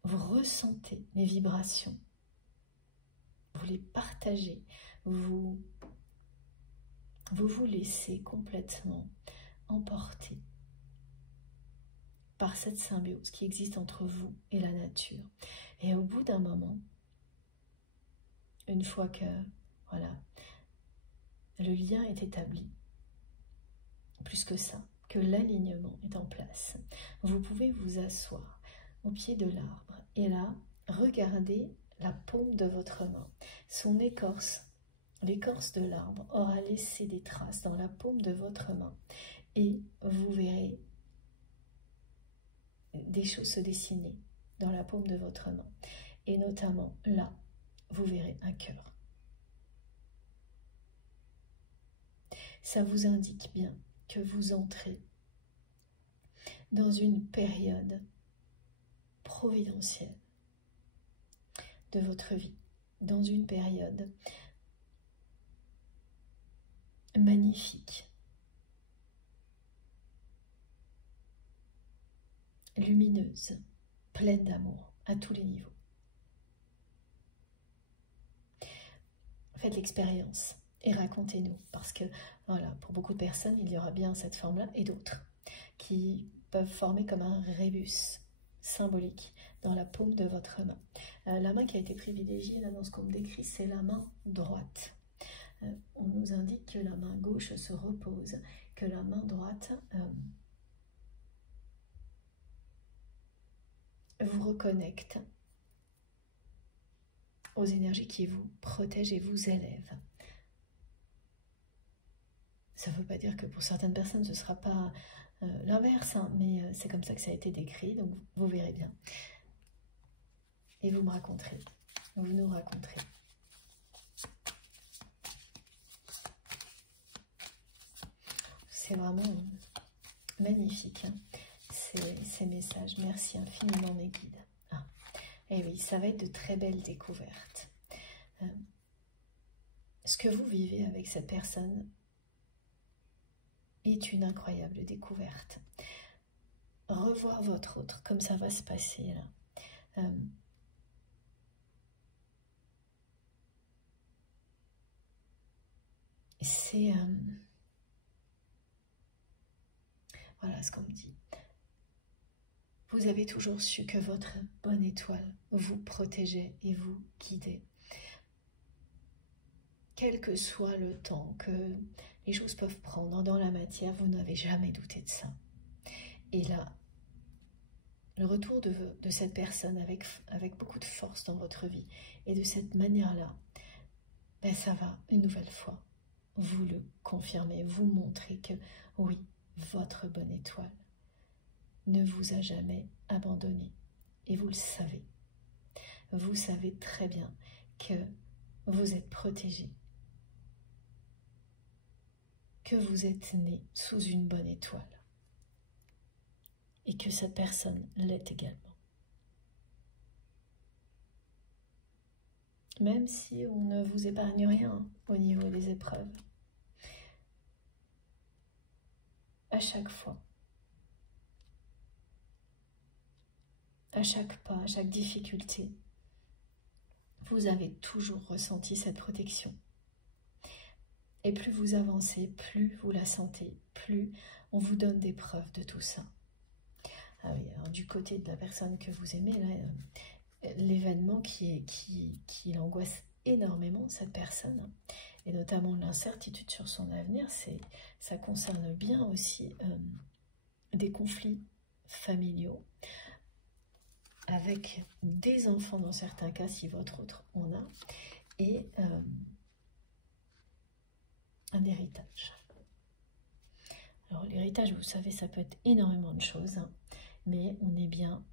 Vous ressentez les vibrations, vous les partagez, vous vous laissez complètement emporter par cette symbiose qui existe entre vous et la nature. Et au bout d'un moment, une fois que voilà, le lien est établi, plus que ça, que l'alignement est en place, vous pouvez vous asseoir au pied de l'arbre et là, regardez la paume de votre main. Son écorce, l'écorce de l'arbre aura laissé des traces dans la paume de votre main et vous verrez des choses se dessiner dans la paume de votre main. Et notamment là, vous verrez un cœur. Ça vous indique bien que vous entrez dans une période providentielle de votre vie, dans une période magnifique, lumineuse, pleine d'amour à tous les niveaux. Faites l'expérience et racontez-nous, parce que voilà, pour beaucoup de personnes, il y aura bien cette forme-là et d'autres qui peuvent former comme un rébus symbolique dans la paume de votre main. La main qui a été privilégiée là, dans ce qu'on me décrit, c'est la main droite. On nous indique que la main gauche se repose, que la main droite vous reconnecte aux énergies qui vous protègent et vous élèvent. Ça ne veut pas dire que pour certaines personnes ce ne sera pas l'inverse, hein, mais c'est comme ça que ça a été décrit, donc vous verrez bien. Et vous me raconterez, vous nous raconterez. C'est vraiment magnifique, hein, ces messages. Merci infiniment mes guides. Ah. Et oui, ça va être de très belles découvertes. Ce que vous vivez avec cette personne est une incroyable découverte. Revoir votre autre, comme ça va se passer là. C'est... voilà ce qu'on me dit. Vous avez toujours su que votre bonne étoile vous protégeait et vous guidait. Quel que soit le temps que les choses peuvent prendre dans la matière, vous n'avez jamais douté de ça. Et là, le retour de cette personne avec beaucoup de force dans votre vie, et de cette manière-là, ben ça va une nouvelle fois vous le confirmer, vous montrer que oui, votre bonne étoile ne vous a jamais abandonné. Et vous le savez. Vous savez très bien que vous êtes protégé, que vous êtes né sous une bonne étoile et que cette personne l'est également. Même si on ne vous épargne rien au niveau des épreuves, à chaque fois, à chaque pas, à chaque difficulté, vous avez toujours ressenti cette protection. Et plus vous avancez, plus vous la sentez, plus on vous donne des preuves de tout ça. Ah oui, alors du côté de la personne que vous aimez, là, l'événement qui l'angoisse énormément, cette personne, et notamment l'incertitude sur son avenir, ça concerne bien aussi des conflits familiaux, avec des enfants dans certains cas, si votre autre en a, et un héritage. Alors l'héritage, vous savez, ça peut être énormément de choses, hein, mais on est bien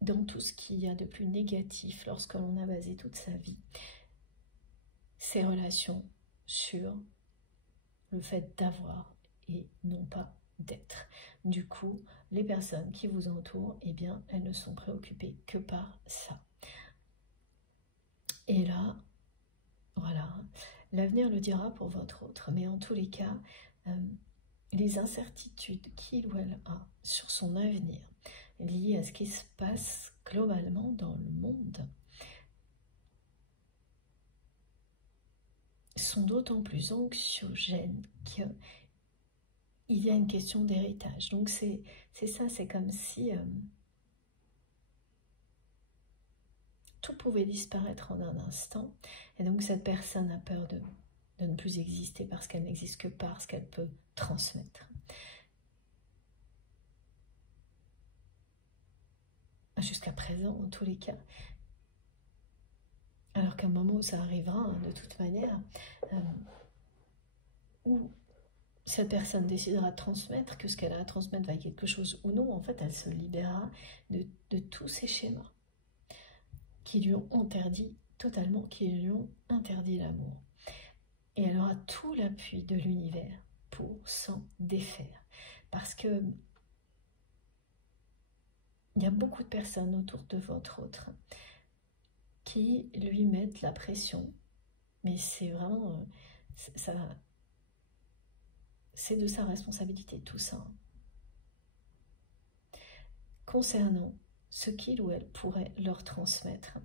dans tout ce qu'il y a de plus négatif lorsque l'on a basé toute sa vie, ses relations sur le fait d'avoir et non pas d'être. Du coup, les personnes qui vous entourent, eh bien, elles ne sont préoccupées que par ça. Et là, voilà, l'avenir le dira pour votre autre, mais en tous les cas, les incertitudes qu'il ou elle a sur son avenir, liées à ce qui se passe globalement dans le monde, sont d'autant plus anxiogènes qu'il y a une question d'héritage. Donc c'est ça, c'est comme si tout pouvait disparaître en un instant, et donc cette personne a peur de ne plus exister parce qu'elle n'existe que parce qu'elle peut transmettre. Jusqu'à présent, en tous les cas. Alors qu'à un moment où ça arrivera, hein, de toute manière, où cette personne décidera de transmettre, que ce qu'elle a à transmettre va être quelque chose ou non, en fait, elle se libérera de tous ces schémas qui lui ont interdit totalement, qui lui ont interdit l'amour. Et elle aura tout l'appui de l'univers pour s'en défaire. Parce que il y a beaucoup de personnes autour de votre autre qui lui mettent la pression, mais c'est vraiment c'est de sa responsabilité tout ça, concernant ce qu'il ou elle pourrait leur transmettre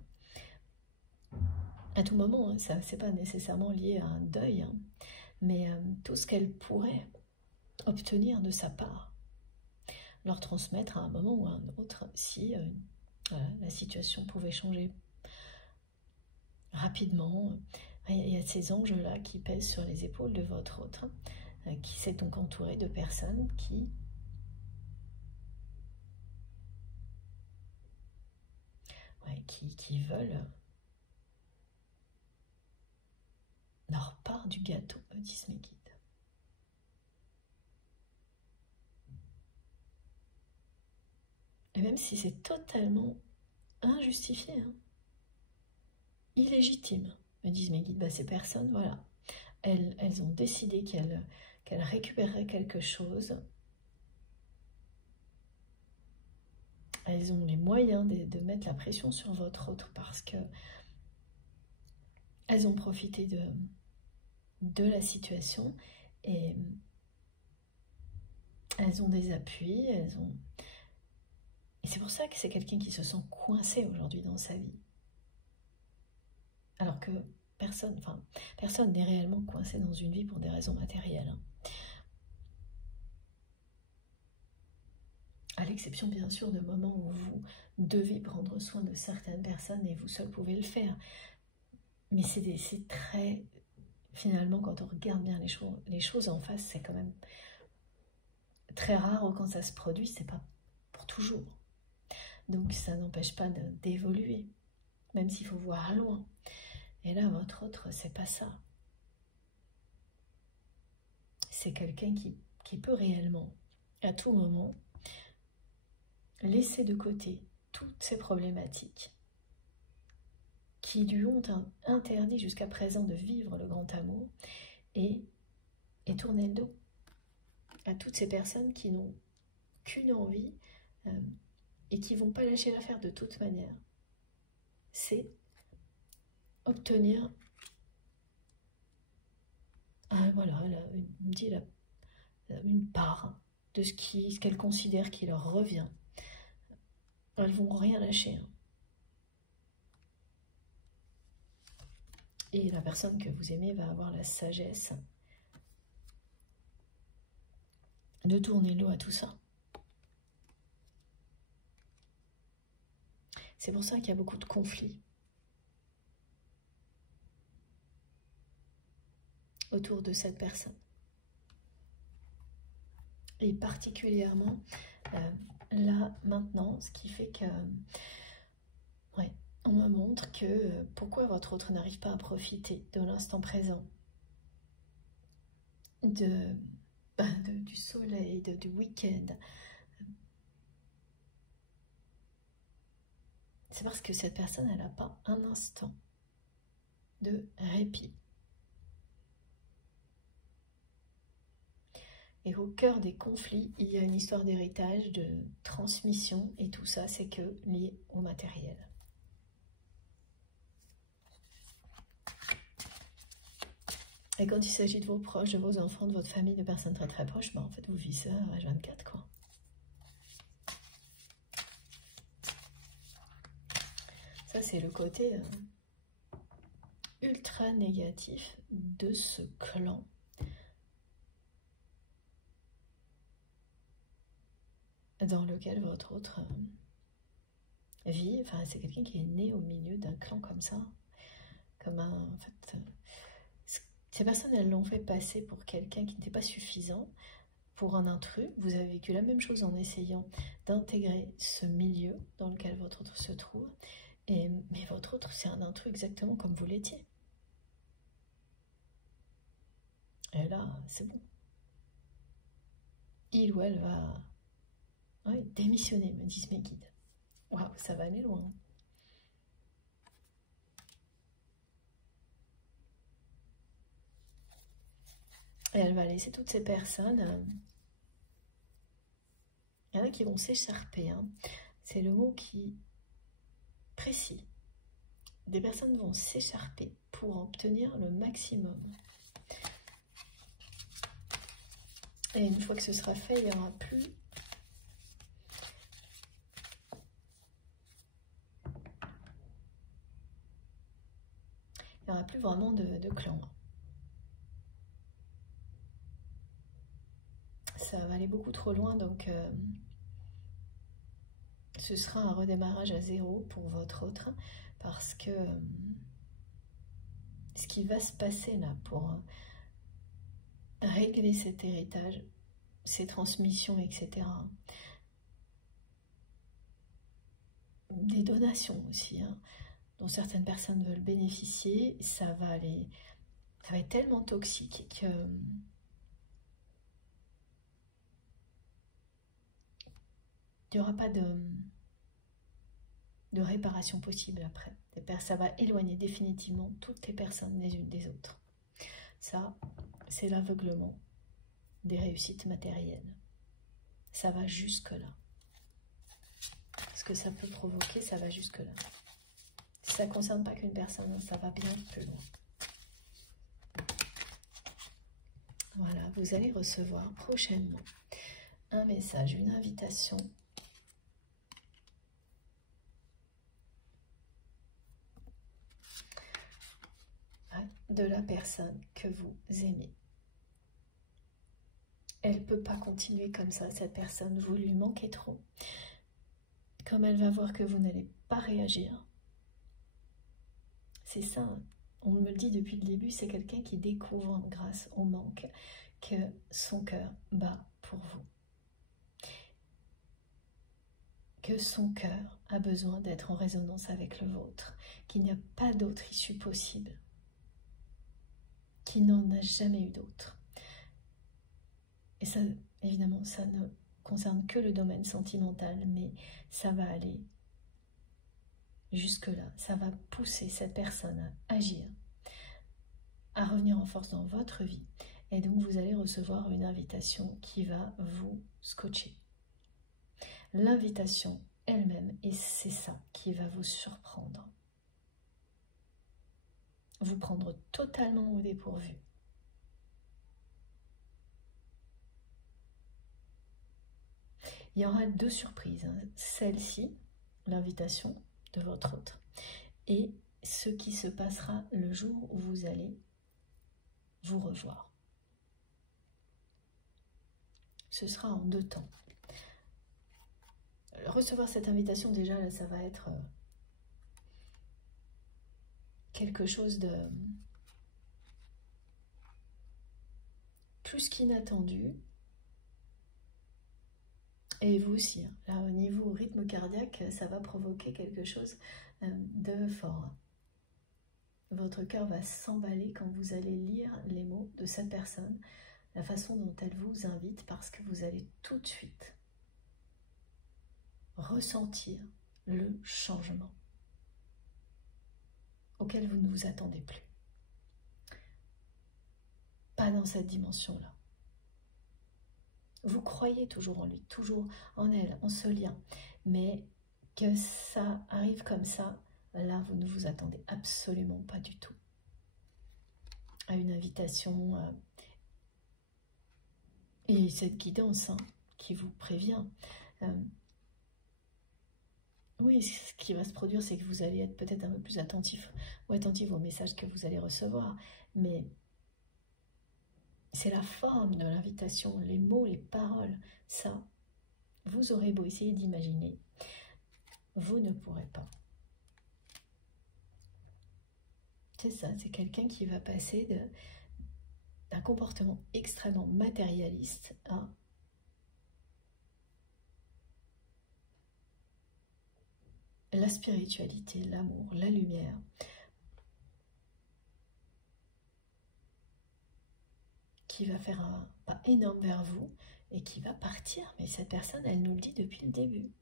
à tout moment. Hein, ça c'est pas nécessairement lié à un deuil, hein, mais tout ce qu'elle pourrait obtenir de sa part, leur transmettre à un moment ou à un autre, si Voilà, la situation pouvait changer rapidement. Il y a ces anges-là qui pèsent sur les épaules de votre autre, qui s'est donc entouré de personnes qui veulent leur part du gâteau, me disent mes guides. Et même si c'est totalement injustifié, hein, illégitime, me disent mes guides, ces personnes, voilà, elles ont décidé qu'elles récupéreraient quelque chose. Elles ont les moyens de mettre la pression sur votre autre parce que elles ont profité de la situation et elles ont des appuis, et c'est pour ça que c'est quelqu'un qui se sent coincé aujourd'hui dans sa vie. Alors que personne n'est réellement coincé dans une vie pour des raisons matérielles. Hein. À l'exception bien sûr de moments où vous devez prendre soin de certaines personnes et vous seul pouvez le faire. Mais c'est très... Finalement, quand on regarde bien les choses en face, c'est quand même très rare quand ça se produit, c'est pas pour toujours. Donc ça n'empêche pas d'évoluer, même s'il faut voir loin. Et là, votre autre, c'est pas ça. C'est quelqu'un qui peut réellement, à tout moment, laisser de côté toutes ces problématiques qui lui ont interdit jusqu'à présent de vivre le grand amour et tourner le dos à toutes ces personnes qui n'ont qu'une envie et qui ne vont pas lâcher l'affaire de toute manière. C'est obtenir une part de ce qu'elles considèrent qui leur revient. Elles ne vont rien lâcher. Hein. Et la personne que vous aimez va avoir la sagesse de tourner le dos à tout ça. C'est pour ça qu'il y a beaucoup de conflits autour de cette personne. Et particulièrement là, maintenant, ce qui fait que on me montre que pourquoi votre autre n'arrive pas à profiter de l'instant présent, du soleil, du week-end. C'est parce que cette personne, elle n'a pas un instant de répit. Et au cœur des conflits, il y a une histoire d'héritage, de transmission, et tout ça, c'est que lié au matériel. Et quand il s'agit de vos proches, de vos enfants, de votre famille, de personnes très très proches, en fait, vous vivez ça à H24, quoi. Ça, c'est le côté ultra négatif de ce clan. Dans lequel votre autre vit. Enfin, c'est quelqu'un qui est né au milieu d'un clan comme ça. Comme en fait, ces personnes, elles l'ont fait passer pour quelqu'un qui n'était pas suffisant, pour un intrus. Vous avez vécu la même chose en essayant d'intégrer ce milieu dans lequel votre autre se trouve. Mais votre autre, c'est un intrus exactement comme vous l'étiez. Et là, c'est bon. Il ou elle va démissionner, me disent mes guides. Waouh, ça va aller loin. Et elle va laisser toutes ces personnes. Il y en a qui vont s'écharper. Hein. C'est le mot qui précis. Des personnes vont s'écharper pour obtenir le maximum. Et une fois que ce sera fait, il n'y aura plus vraiment de clan. Ça va aller beaucoup trop loin, donc ce sera un redémarrage à zéro pour votre autre, parce que ce qui va se passer là pour régler cet héritage, ces transmissions, etc., des donations aussi, hein, dont certaines personnes veulent bénéficier, ça va être tellement toxique que il n'y aura pas de réparation possible après. Ça va éloigner définitivement toutes les personnes les unes des autres. Ça, c'est l'aveuglement des réussites matérielles. Ça va jusque-là. Ce que ça peut provoquer, ça va jusque-là. Si ça ne concerne pas qu'une personne, ça va bien plus loin. Voilà, vous allez recevoir prochainement un message, une invitation de la personne que vous aimez. Elle ne peut pas continuer comme ça, cette personne, vous lui manquez trop. Comme elle va voir que vous n'allez pas réagir, c'est ça, hein. On me le dit depuis le début, c'est quelqu'un qui découvre grâce au manque que son cœur bat pour vous. Que son cœur a besoin d'être en résonance avec le vôtre, qu'il n'y a pas d'autre issue possible, qu'il n'en a jamais eu d'autre. Et ça, évidemment, ça ne concerne que le domaine sentimental, mais ça va aller jusque-là. Ça va pousser cette personne à agir, à revenir en force dans votre vie. Et donc, vous allez recevoir une invitation qui va vous scotcher. L'invitation elle-même, et c'est ça qui va vous surprendre. Vous prendre totalement au dépourvu. Il y aura deux surprises, hein. Celle-ci, l'invitation de votre autre, et ce qui se passera le jour où vous allez vous revoir. Ce sera en deux temps. Recevoir cette invitation, déjà, là, ça va être quelque chose de plus qu'inattendu. Et vous aussi, hein. Là, au niveau rythme cardiaque, ça va provoquer quelque chose de fort. Votre cœur va s'emballer quand vous allez lire les mots de cette personne, la façon dont elle vous invite, parce que vous allez tout de suite ressentir le changement auquel vous ne vous attendez plus. Pas dans cette dimension-là. Vous croyez toujours en lui, toujours en elle, en ce lien, mais que ça arrive comme ça, là, vous ne vous attendez absolument pas du tout à une invitation et cette guidance, hein, qui vous prévient. Oui, ce qui va se produire, c'est que vous allez être peut-être un peu plus attentif ou attentif aux messages que vous allez recevoir, mais c'est la forme de l'invitation, les mots, les paroles. Ça, vous aurez beau essayer d'imaginer, vous ne pourrez pas. C'est ça, c'est quelqu'un qui va passer d'un comportement extrêmement matérialiste à la spiritualité, l'amour, la lumière. Qui va faire un pas énorme vers vous et qui va partir. Mais cette personne, elle nous le dit depuis le début.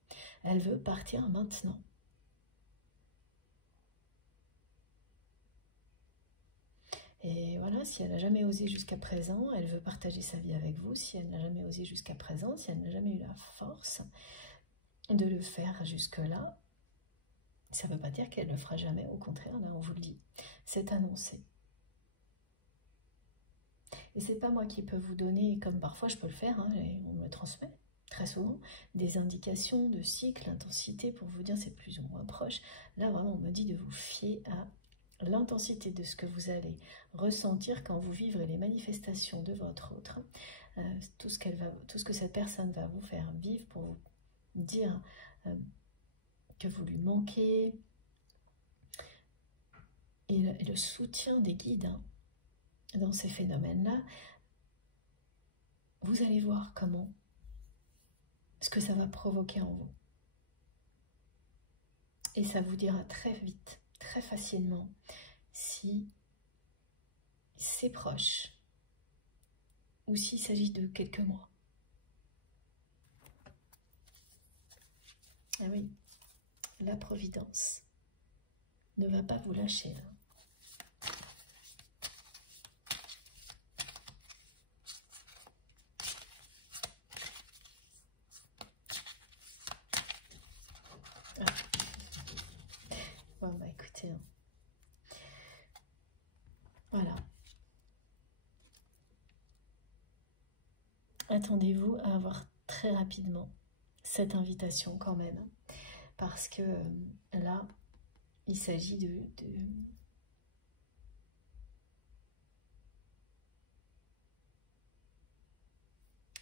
Elle veut partir maintenant. Et voilà, si elle n'a jamais osé jusqu'à présent, elle veut partager sa vie avec vous. Si elle n'a jamais osé jusqu'à présent, si elle n'a jamais eu la force de le faire jusque-là, ça ne veut pas dire qu'elle ne le fera jamais. Au contraire, là, on vous le dit. C'est annoncé. Et c'est pas moi qui peux vous donner, comme parfois je peux le faire, hein, et on me transmet très souvent, des indications de cycle, intensité, pour vous dire c'est plus ou moins proche. Là, vraiment, on me dit de vous fier à l'intensité de ce que vous allez ressentir quand vous vivrez les manifestations de votre autre, tout ce que cette personne va vous faire vivre pour vous dire que vous lui manquez, et le soutien des guides hein, dans ces phénomènes-là, vous allez voir comment, ce que ça va provoquer en vous. Et ça vous dira très vite, très facilement, si c'est proche ou s'il s'agit de quelques mois. Ah oui, la Providence ne va pas vous lâcher. Hein. Ah. Bon, bah écoutez, hein. Voilà. Attendez-vous à avoir très rapidement cette invitation quand même, parce que là, il s'agit de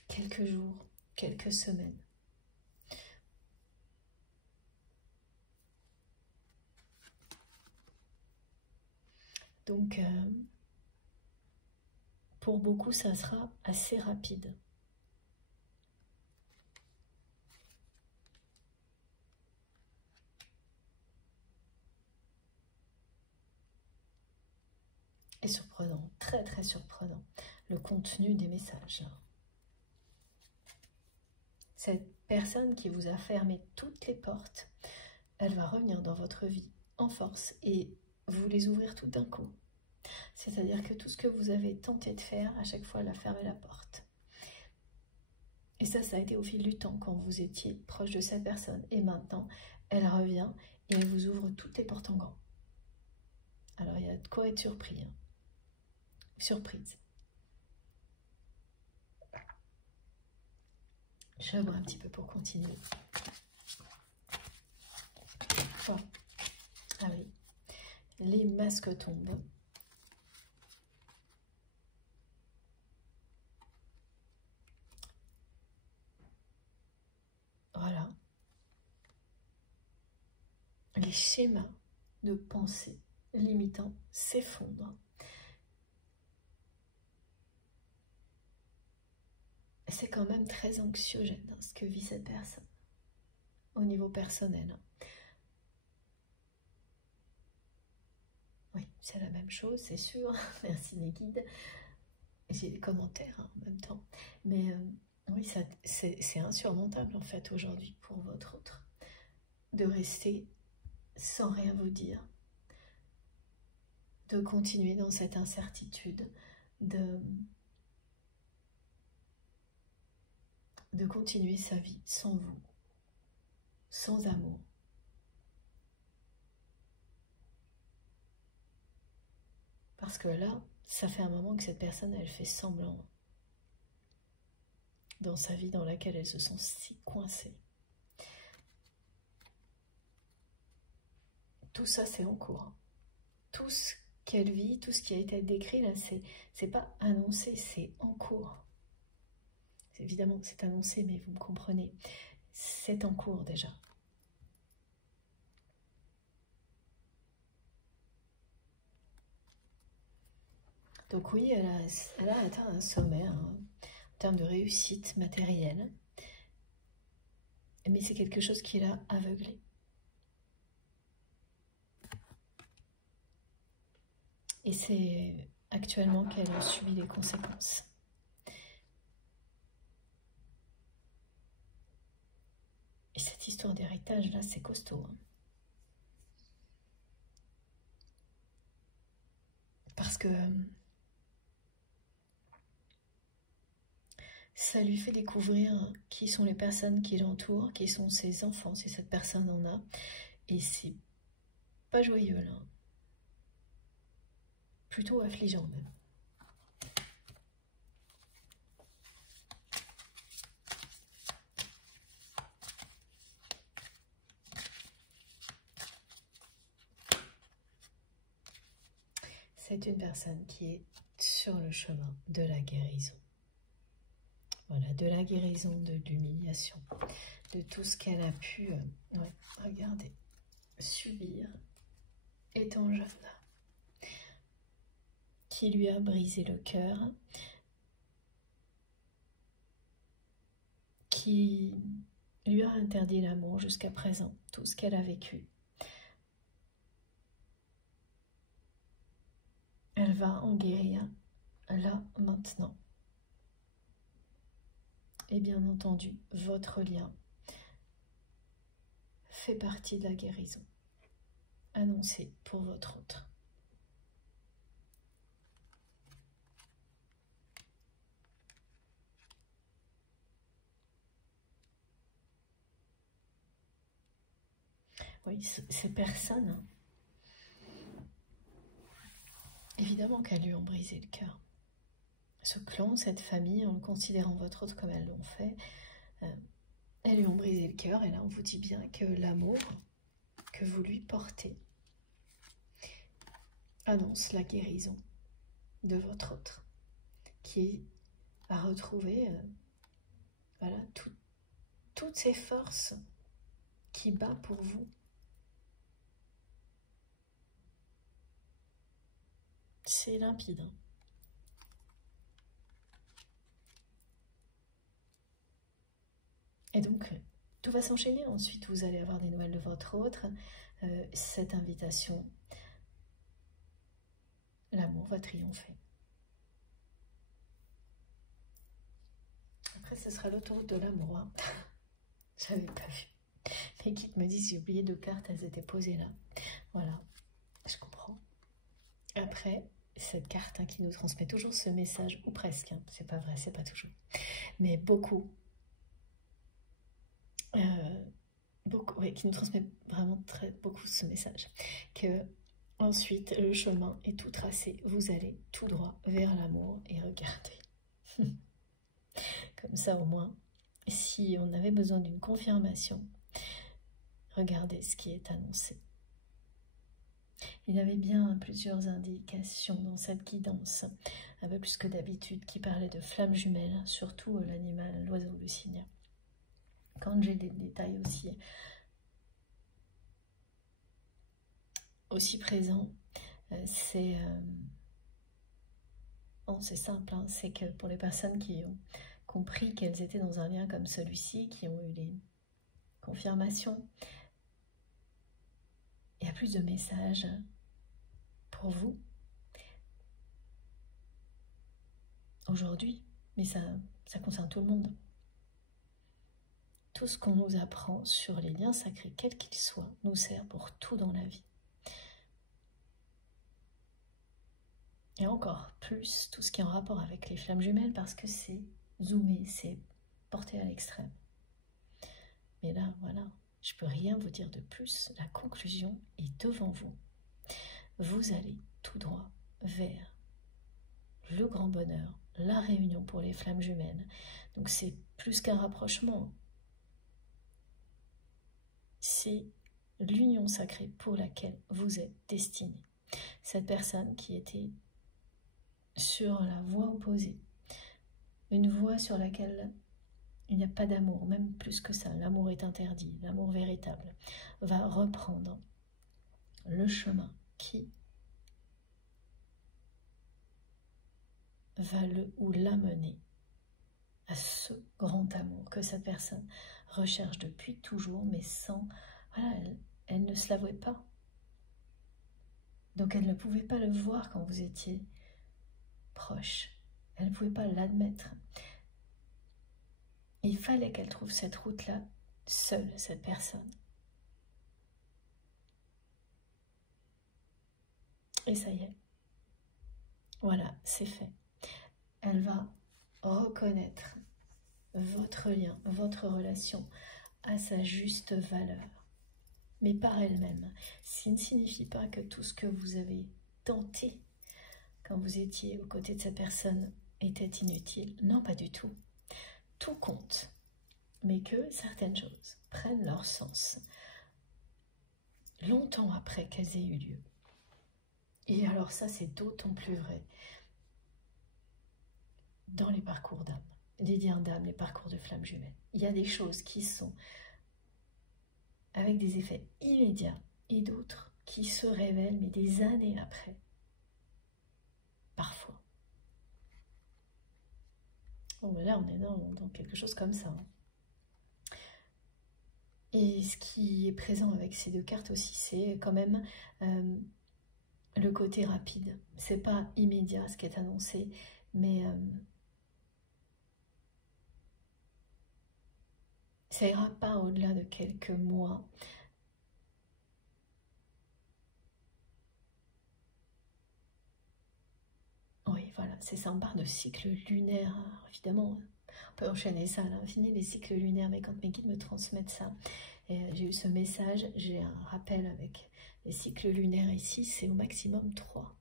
quelques jours, quelques semaines. Donc, pour beaucoup, ça sera assez rapide. Et surprenant, très très surprenant, le contenu des messages. Cette personne qui vous a fermé toutes les portes, elle va revenir dans votre vie en force et vous les ouvrir tout d'un coup. C'est-à-dire que tout ce que vous avez tenté de faire, à chaque fois, elle a fermé la porte. Et ça a été au fil du temps, quand vous étiez proche de cette personne. Et maintenant, elle revient et elle vous ouvre toutes les portes en grand. Alors, il y a de quoi être surpris. Hein. Surprise. Je bois un petit peu pour continuer. Bon. Ah oui. Les masques tombent. Voilà. Les schémas de pensée limitants s'effondrent. C'est quand même très anxiogène hein, ce que vit cette personne au niveau personnel. Hein. Oui, c'est la même chose, c'est sûr. Merci les guides. J'ai des commentaires hein, en même temps. Mais oui, c'est insurmontable en fait aujourd'hui pour votre autre. De rester sans rien vous dire. De continuer dans cette incertitude. De continuer sa vie sans vous. Sans amour. Parce que là, ça fait un moment que cette personne, elle fait semblant dans sa vie dans laquelle elle se sent si coincée. Tout ça, c'est en cours. Tout ce qu'elle vit, tout ce qui a été décrit, là, c'est pas annoncé, c'est en cours. Évidemment que c'est annoncé, mais vous me comprenez. C'est en cours déjà. Donc oui, elle a atteint un sommet hein, en termes de réussite matérielle. Mais c'est quelque chose qui l'a aveuglée. Et c'est actuellement qu'elle en subit les conséquences. Et cette histoire d'héritage, là, c'est costaud. Hein. Parce que ça lui fait découvrir qui sont les personnes qui l'entourent, qui sont ses enfants, si cette personne en a. Et c'est pas joyeux, là. Plutôt affligeant, même. C'est une personne qui est sur le chemin de la guérison. Voilà, de la guérison, de l'humiliation, de tout ce qu'elle a pu, regardez, subir étant jeune, qui lui a brisé le cœur, qui lui a interdit l'amour jusqu'à présent, tout ce qu'elle a vécu. Elle va en guérir là, maintenant. Et bien entendu, votre lien fait partie de la guérison annoncée pour votre autre. Oui, ces personnes, évidemment qu'elles lui ont brisé le cœur. Ce clan, cette famille, en considérant votre autre comme elles l'ont fait, elles lui ont brisé le cœur. Et là, on vous dit bien que l'amour que vous lui portez annonce la guérison de votre autre, qui a retrouvé voilà, toutes ces forces qui bat pour vous. C'est limpide. Hein. Et donc, tout va s'enchaîner. Ensuite, vous allez avoir des nouvelles de votre autre. Cette invitation, l'amour va triompher. Après, ce sera l'autoroute de l'amour. Hein. J'avais pas vu. L'équipe me dit, j'ai oublié 2 cartes, elles étaient posées là. Voilà, je comprends. Après, cette carte qui nous transmet toujours ce message, ou presque, hein, c'est pas vrai, c'est pas toujours, mais beaucoup, qui nous transmet vraiment beaucoup ce message, que ensuite le chemin est tout tracé, vous allez tout droit vers l'amour, et regardez, comme ça au moins, si on avait besoin d'une confirmation, regardez ce qui est annoncé. Il y avait bien plusieurs indications dans cette guidance, un peu plus que d'habitude, qui parlaient de flammes jumelles, surtout l'animal, l'oiseau, le cygne. Quand j'ai des détails aussi présents, c'est simple, hein, c'est que pour les personnes qui ont compris qu'elles étaient dans un lien comme celui-ci, qui ont eu les confirmations, il y a plus de messages pour vous aujourd'hui, mais ça concerne tout le monde. Tout ce qu'on nous apprend sur les liens sacrés, quels qu'ils soient, nous sert pour tout dans la vie. Et encore plus, tout ce qui est en rapport avec les flammes jumelles, parce que c'est zoomé, c'est porté à l'extrême. Mais là, voilà, je ne peux rien vous dire de plus. La conclusion est devant vous. Vous allez tout droit vers le grand bonheur, la réunion pour les flammes jumelles. Donc c'est plus qu'un rapprochement. C'est l'union sacrée pour laquelle vous êtes destiné. Cette personne qui était sur la voie opposée, une voie sur laquelle il n'y a pas d'amour, même plus que ça, l'amour est interdit, l'amour véritable, va reprendre le chemin qui va l'amener à ce grand amour que cette personne recherche depuis toujours, mais sans... Voilà, elle ne se l'avouait pas. Donc elle ne pouvait pas le voir quand vous étiez proche. Elle ne pouvait pas l'admettre. Il fallait qu'elle trouve cette route-là seule, cette personne. Et ça y est. Voilà, c'est fait. Elle va reconnaître votre lien, votre relation à sa juste valeur, mais par elle-même. Ce qui ne signifie pas que tout ce que vous avez tenté quand vous étiez aux côtés de cette personne était inutile. Non, pas du tout. Tout compte, mais que certaines choses prennent leur sens longtemps après qu'elles aient eu lieu. Et alors ça, c'est d'autant plus vrai dans les parcours d'âme, les liens d'âme, les parcours de flammes jumelles. Il y a des choses qui sont avec des effets immédiats et d'autres qui se révèlent mais des années après. Parfois. Bon, ben là, on est dans quelque chose comme ça. Et ce qui est présent avec ces deux cartes aussi, c'est quand même le côté rapide. C'est pas immédiat ce qui est annoncé, mais ça ira pas au-delà de quelques mois. Oui, voilà, c'est ça, on parle de cycle lunaire. Alors, évidemment, on peut enchaîner ça à l'infini, les cycles lunaires, mais quand mes guides me transmettent ça, j'ai eu ce message, j'ai un rappel avec les cycles lunaires ici, c'est au maximum 3.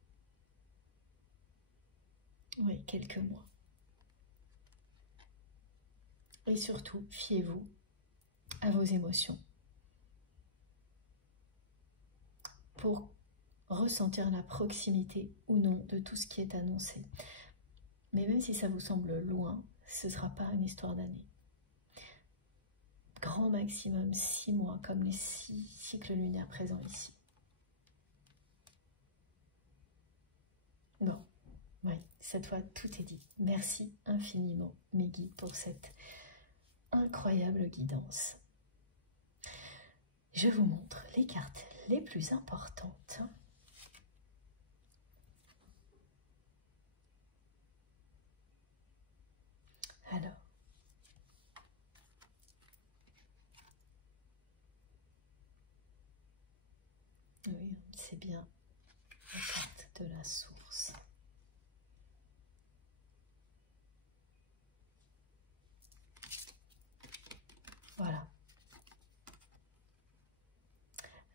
Oui, quelques mois. Et surtout, fiez-vous à vos émotions pour ressentir la proximité ou non de tout ce qui est annoncé. Mais même si ça vous semble loin, ce ne sera pas une histoire d'année. Grand maximum 6 mois, comme les 6 cycles lunaires présents ici. Bon, oui, cette fois tout est dit. Merci infiniment mes guides pour cette incroyable guidance. Je vous montre les cartes les plus importantes. Alors, oui, c'est bien la carte de la source. Voilà.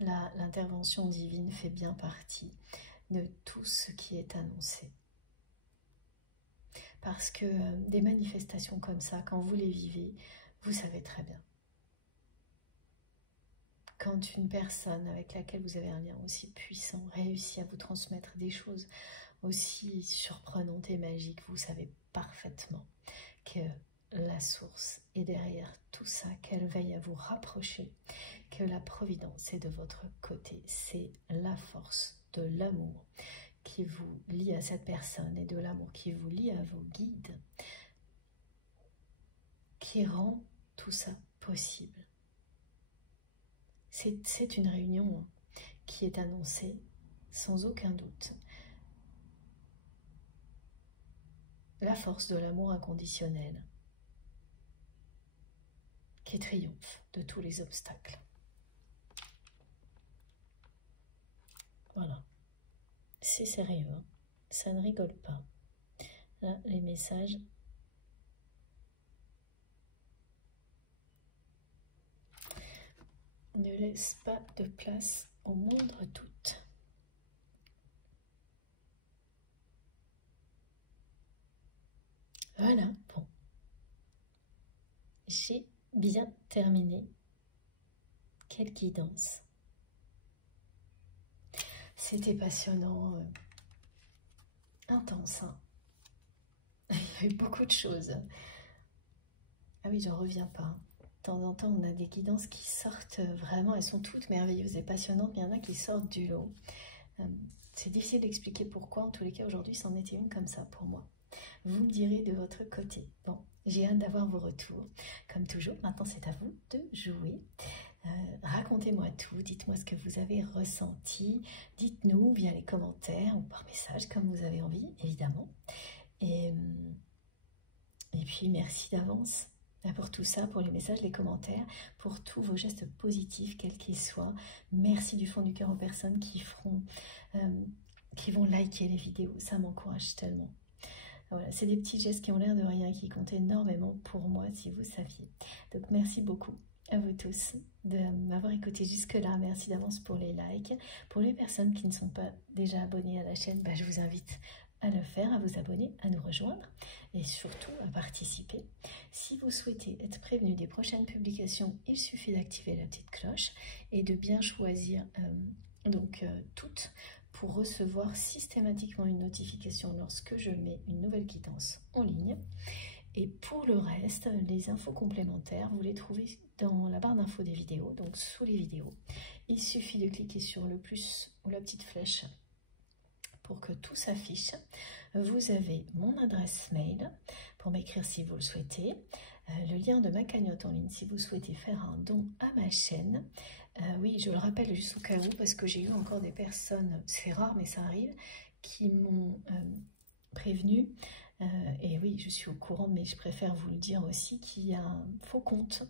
L'intervention divine fait bien partie de tout ce qui est annoncé. Parce que des manifestations comme ça, quand vous les vivez, vous savez très bien. Quand une personne avec laquelle vous avez un lien aussi puissant réussit à vous transmettre des choses aussi surprenantes et magiques, vous savez parfaitement que la source est derrière tout ça, qu'elle veille à vous rapprocher, que la providence est de votre côté. C'est la force de l'amour qui vous lie à cette personne et de l'amour qui vous lie à vos guides qui rend tout ça possible. C'est une réunion qui est annoncée sans aucun doute. La force de l'amour inconditionnel qui triomphe de tous les obstacles. Voilà. C'est sérieux, hein. Ça ne rigole pas. Là, les messages. Ne laisse pas de place au moindre doute. Voilà, bon. J'ai bien terminé. Quelle guidance. C'était passionnant, intense. Hein. Il y a eu beaucoup de choses. Ah oui, j'en reviens pas. De temps en temps, on a des guidances qui sortent vraiment, elles sont toutes merveilleuses et passionnantes, mais il y en a qui sortent du lot. C'est difficile d'expliquer pourquoi, en tous les cas, aujourd'hui, c'en était une comme ça pour moi. Vous me direz de votre côté. Bon, j'ai hâte d'avoir vos retours. Comme toujours, maintenant c'est à vous de jouer. Racontez-moi tout, dites-moi ce que vous avez ressenti. Dites-nous via les commentaires ou par message, comme vous avez envie, évidemment. Et puis, merci d'avance pour tout ça, pour les messages, les commentaires, pour tous vos gestes positifs, quels qu'ils soient. Merci du fond du cœur aux personnes qui vont liker les vidéos. Ça m'encourage tellement. Voilà, c'est des petits gestes qui ont l'air de rien, qui comptent énormément pour moi, si vous saviez. Donc, merci beaucoup à vous tous de m'avoir écouté jusque-là. Merci d'avance pour les likes. Pour les personnes qui ne sont pas déjà abonnées à la chaîne, je vous invite à le faire, à vous abonner, à nous rejoindre et surtout à participer. Si vous souhaitez être prévenu des prochaines publications, il suffit d'activer la petite cloche et de bien choisir toutes pour recevoir systématiquement une notification lorsque je mets une nouvelle guidance en ligne. Et pour le reste, les infos complémentaires, vous les trouvez dans la barre d'infos des vidéos, donc sous les vidéos. Il suffit de cliquer sur le plus ou la petite flèche pour que tout s'affiche. Vous avez mon adresse mail pour m'écrire si vous le souhaitez, le lien de ma cagnotte en ligne si vous souhaitez faire un don à ma chaîne. Oui, je le rappelle juste au cas où, parce que j'ai eu encore des personnes, c'est rare mais ça arrive, qui m'ont prévenu, et oui, je suis au courant, mais je préfère vous le dire aussi, qu'il y a un faux compte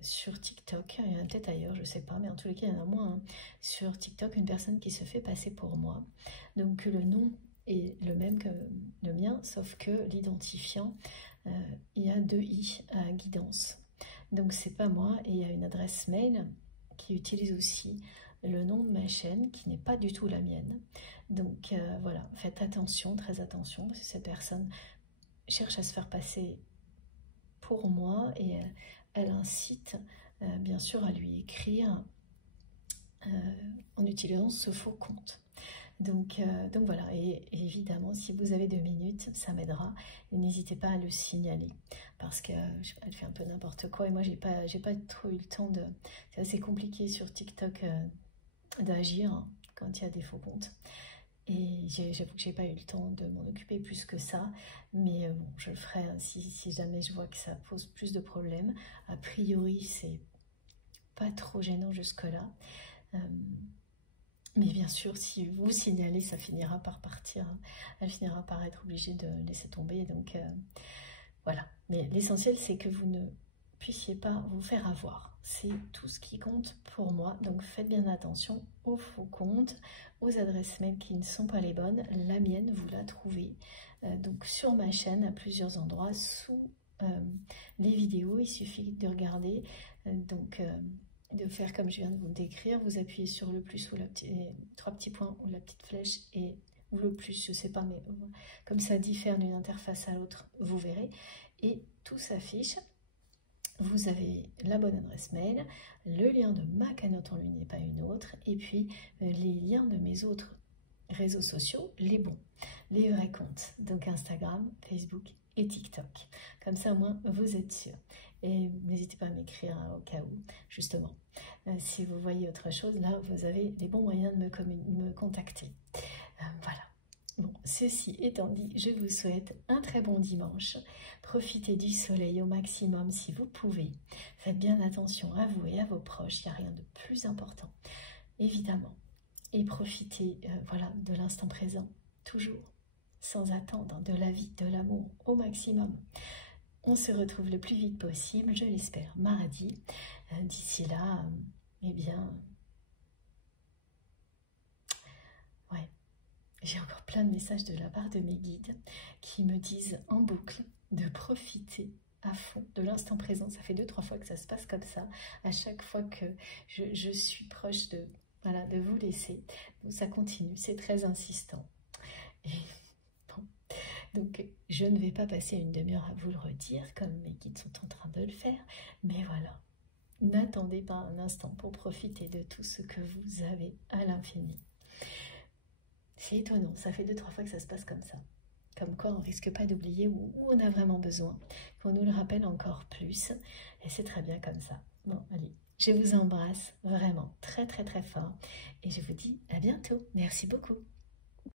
sur TikTok, il y en a peut-être ailleurs, je ne sais pas, mais en tous les cas, il y en a moins, hein. Sur TikTok, une personne qui se fait passer pour moi. Donc le nom est le même que le mien, sauf que l'identifiant, il y a 2 i à guidance. Donc c'est pas moi, et il y a une adresse mail qui utilise aussi le nom de ma chaîne, qui n'est pas du tout la mienne. Donc voilà, faites attention, très attention, si cette personne cherche à se faire passer pour moi, et elle incite bien sûr à lui écrire en utilisant ce faux compte. Donc voilà, et évidemment, si vous avez 2 minutes, ça m'aidera. N'hésitez pas à le signaler, parce que elle fait un peu n'importe quoi, et moi j'ai pas trop eu le temps de... C'est assez compliqué sur TikTok d'agir quand il y a des faux comptes. Et j'avoue que j'ai pas eu le temps de m'en occuper plus que ça, mais bon, je le ferai hein, si jamais je vois que ça pose plus de problèmes. A priori, c'est pas trop gênant jusque-là. Mais bien sûr, si vous signalez, ça finira par partir. Hein. Elle finira par être obligée de laisser tomber. Donc voilà. Mais l'essentiel, c'est que vous ne puissiez pas vous faire avoir. C'est tout ce qui compte pour moi. Donc faites bien attention aux faux comptes, aux adresses mail qui ne sont pas les bonnes. La mienne, vous la trouvez donc sur ma chaîne à plusieurs endroits sous les vidéos. Il suffit de regarder. De faire comme je viens de vous le décrire, vous appuyez sur le plus ou les 3 petits points ou la petite flèche, ou le plus, je sais pas, mais comme ça diffère d'une interface à l'autre, vous verrez, et tout s'affiche. Vous avez la bonne adresse mail, le lien de ma cagnotte en ligne et pas une autre, et puis les liens de mes autres réseaux sociaux, les bons, les vrais comptes, donc Instagram, Facebook et TikTok. Comme ça, au moins, vous êtes sûr. Et n'hésitez pas à m'écrire hein, au cas où, justement. Si vous voyez autre chose, là, vous avez les bons moyens de me contacter. Voilà. Bon, ceci étant dit, je vous souhaite un très bon dimanche. Profitez du soleil au maximum si vous pouvez. Faites bien attention à vous et à vos proches. Il n'y a rien de plus important, évidemment. Et profitez voilà, de l'instant présent, toujours, sans attendre, de la vie, de l'amour au maximum. On se retrouve le plus vite possible, je l'espère, mardi. D'ici là, eh bien, ouais, j'ai encore plein de messages de la part de mes guides qui me disent en boucle de profiter à fond de l'instant présent. Ça fait 2-3 fois que ça se passe comme ça. À chaque fois que je suis proche de, voilà, de vous laisser, donc ça continue, c'est très insistant. Et bon, donc je ne vais pas passer une demi-heure à vous le redire, comme mes guides sont en train de le faire, mais voilà. N'attendez pas un instant pour profiter de tout ce que vous avez à l'infini. C'est étonnant, ça fait 2-3 fois que ça se passe comme ça. Comme quoi on ne risque pas d'oublier où on a vraiment besoin, qu'on nous le rappelle encore plus. Et c'est très bien comme ça. Bon, allez, je vous embrasse vraiment très très très fort. Et je vous dis à bientôt. Merci beaucoup.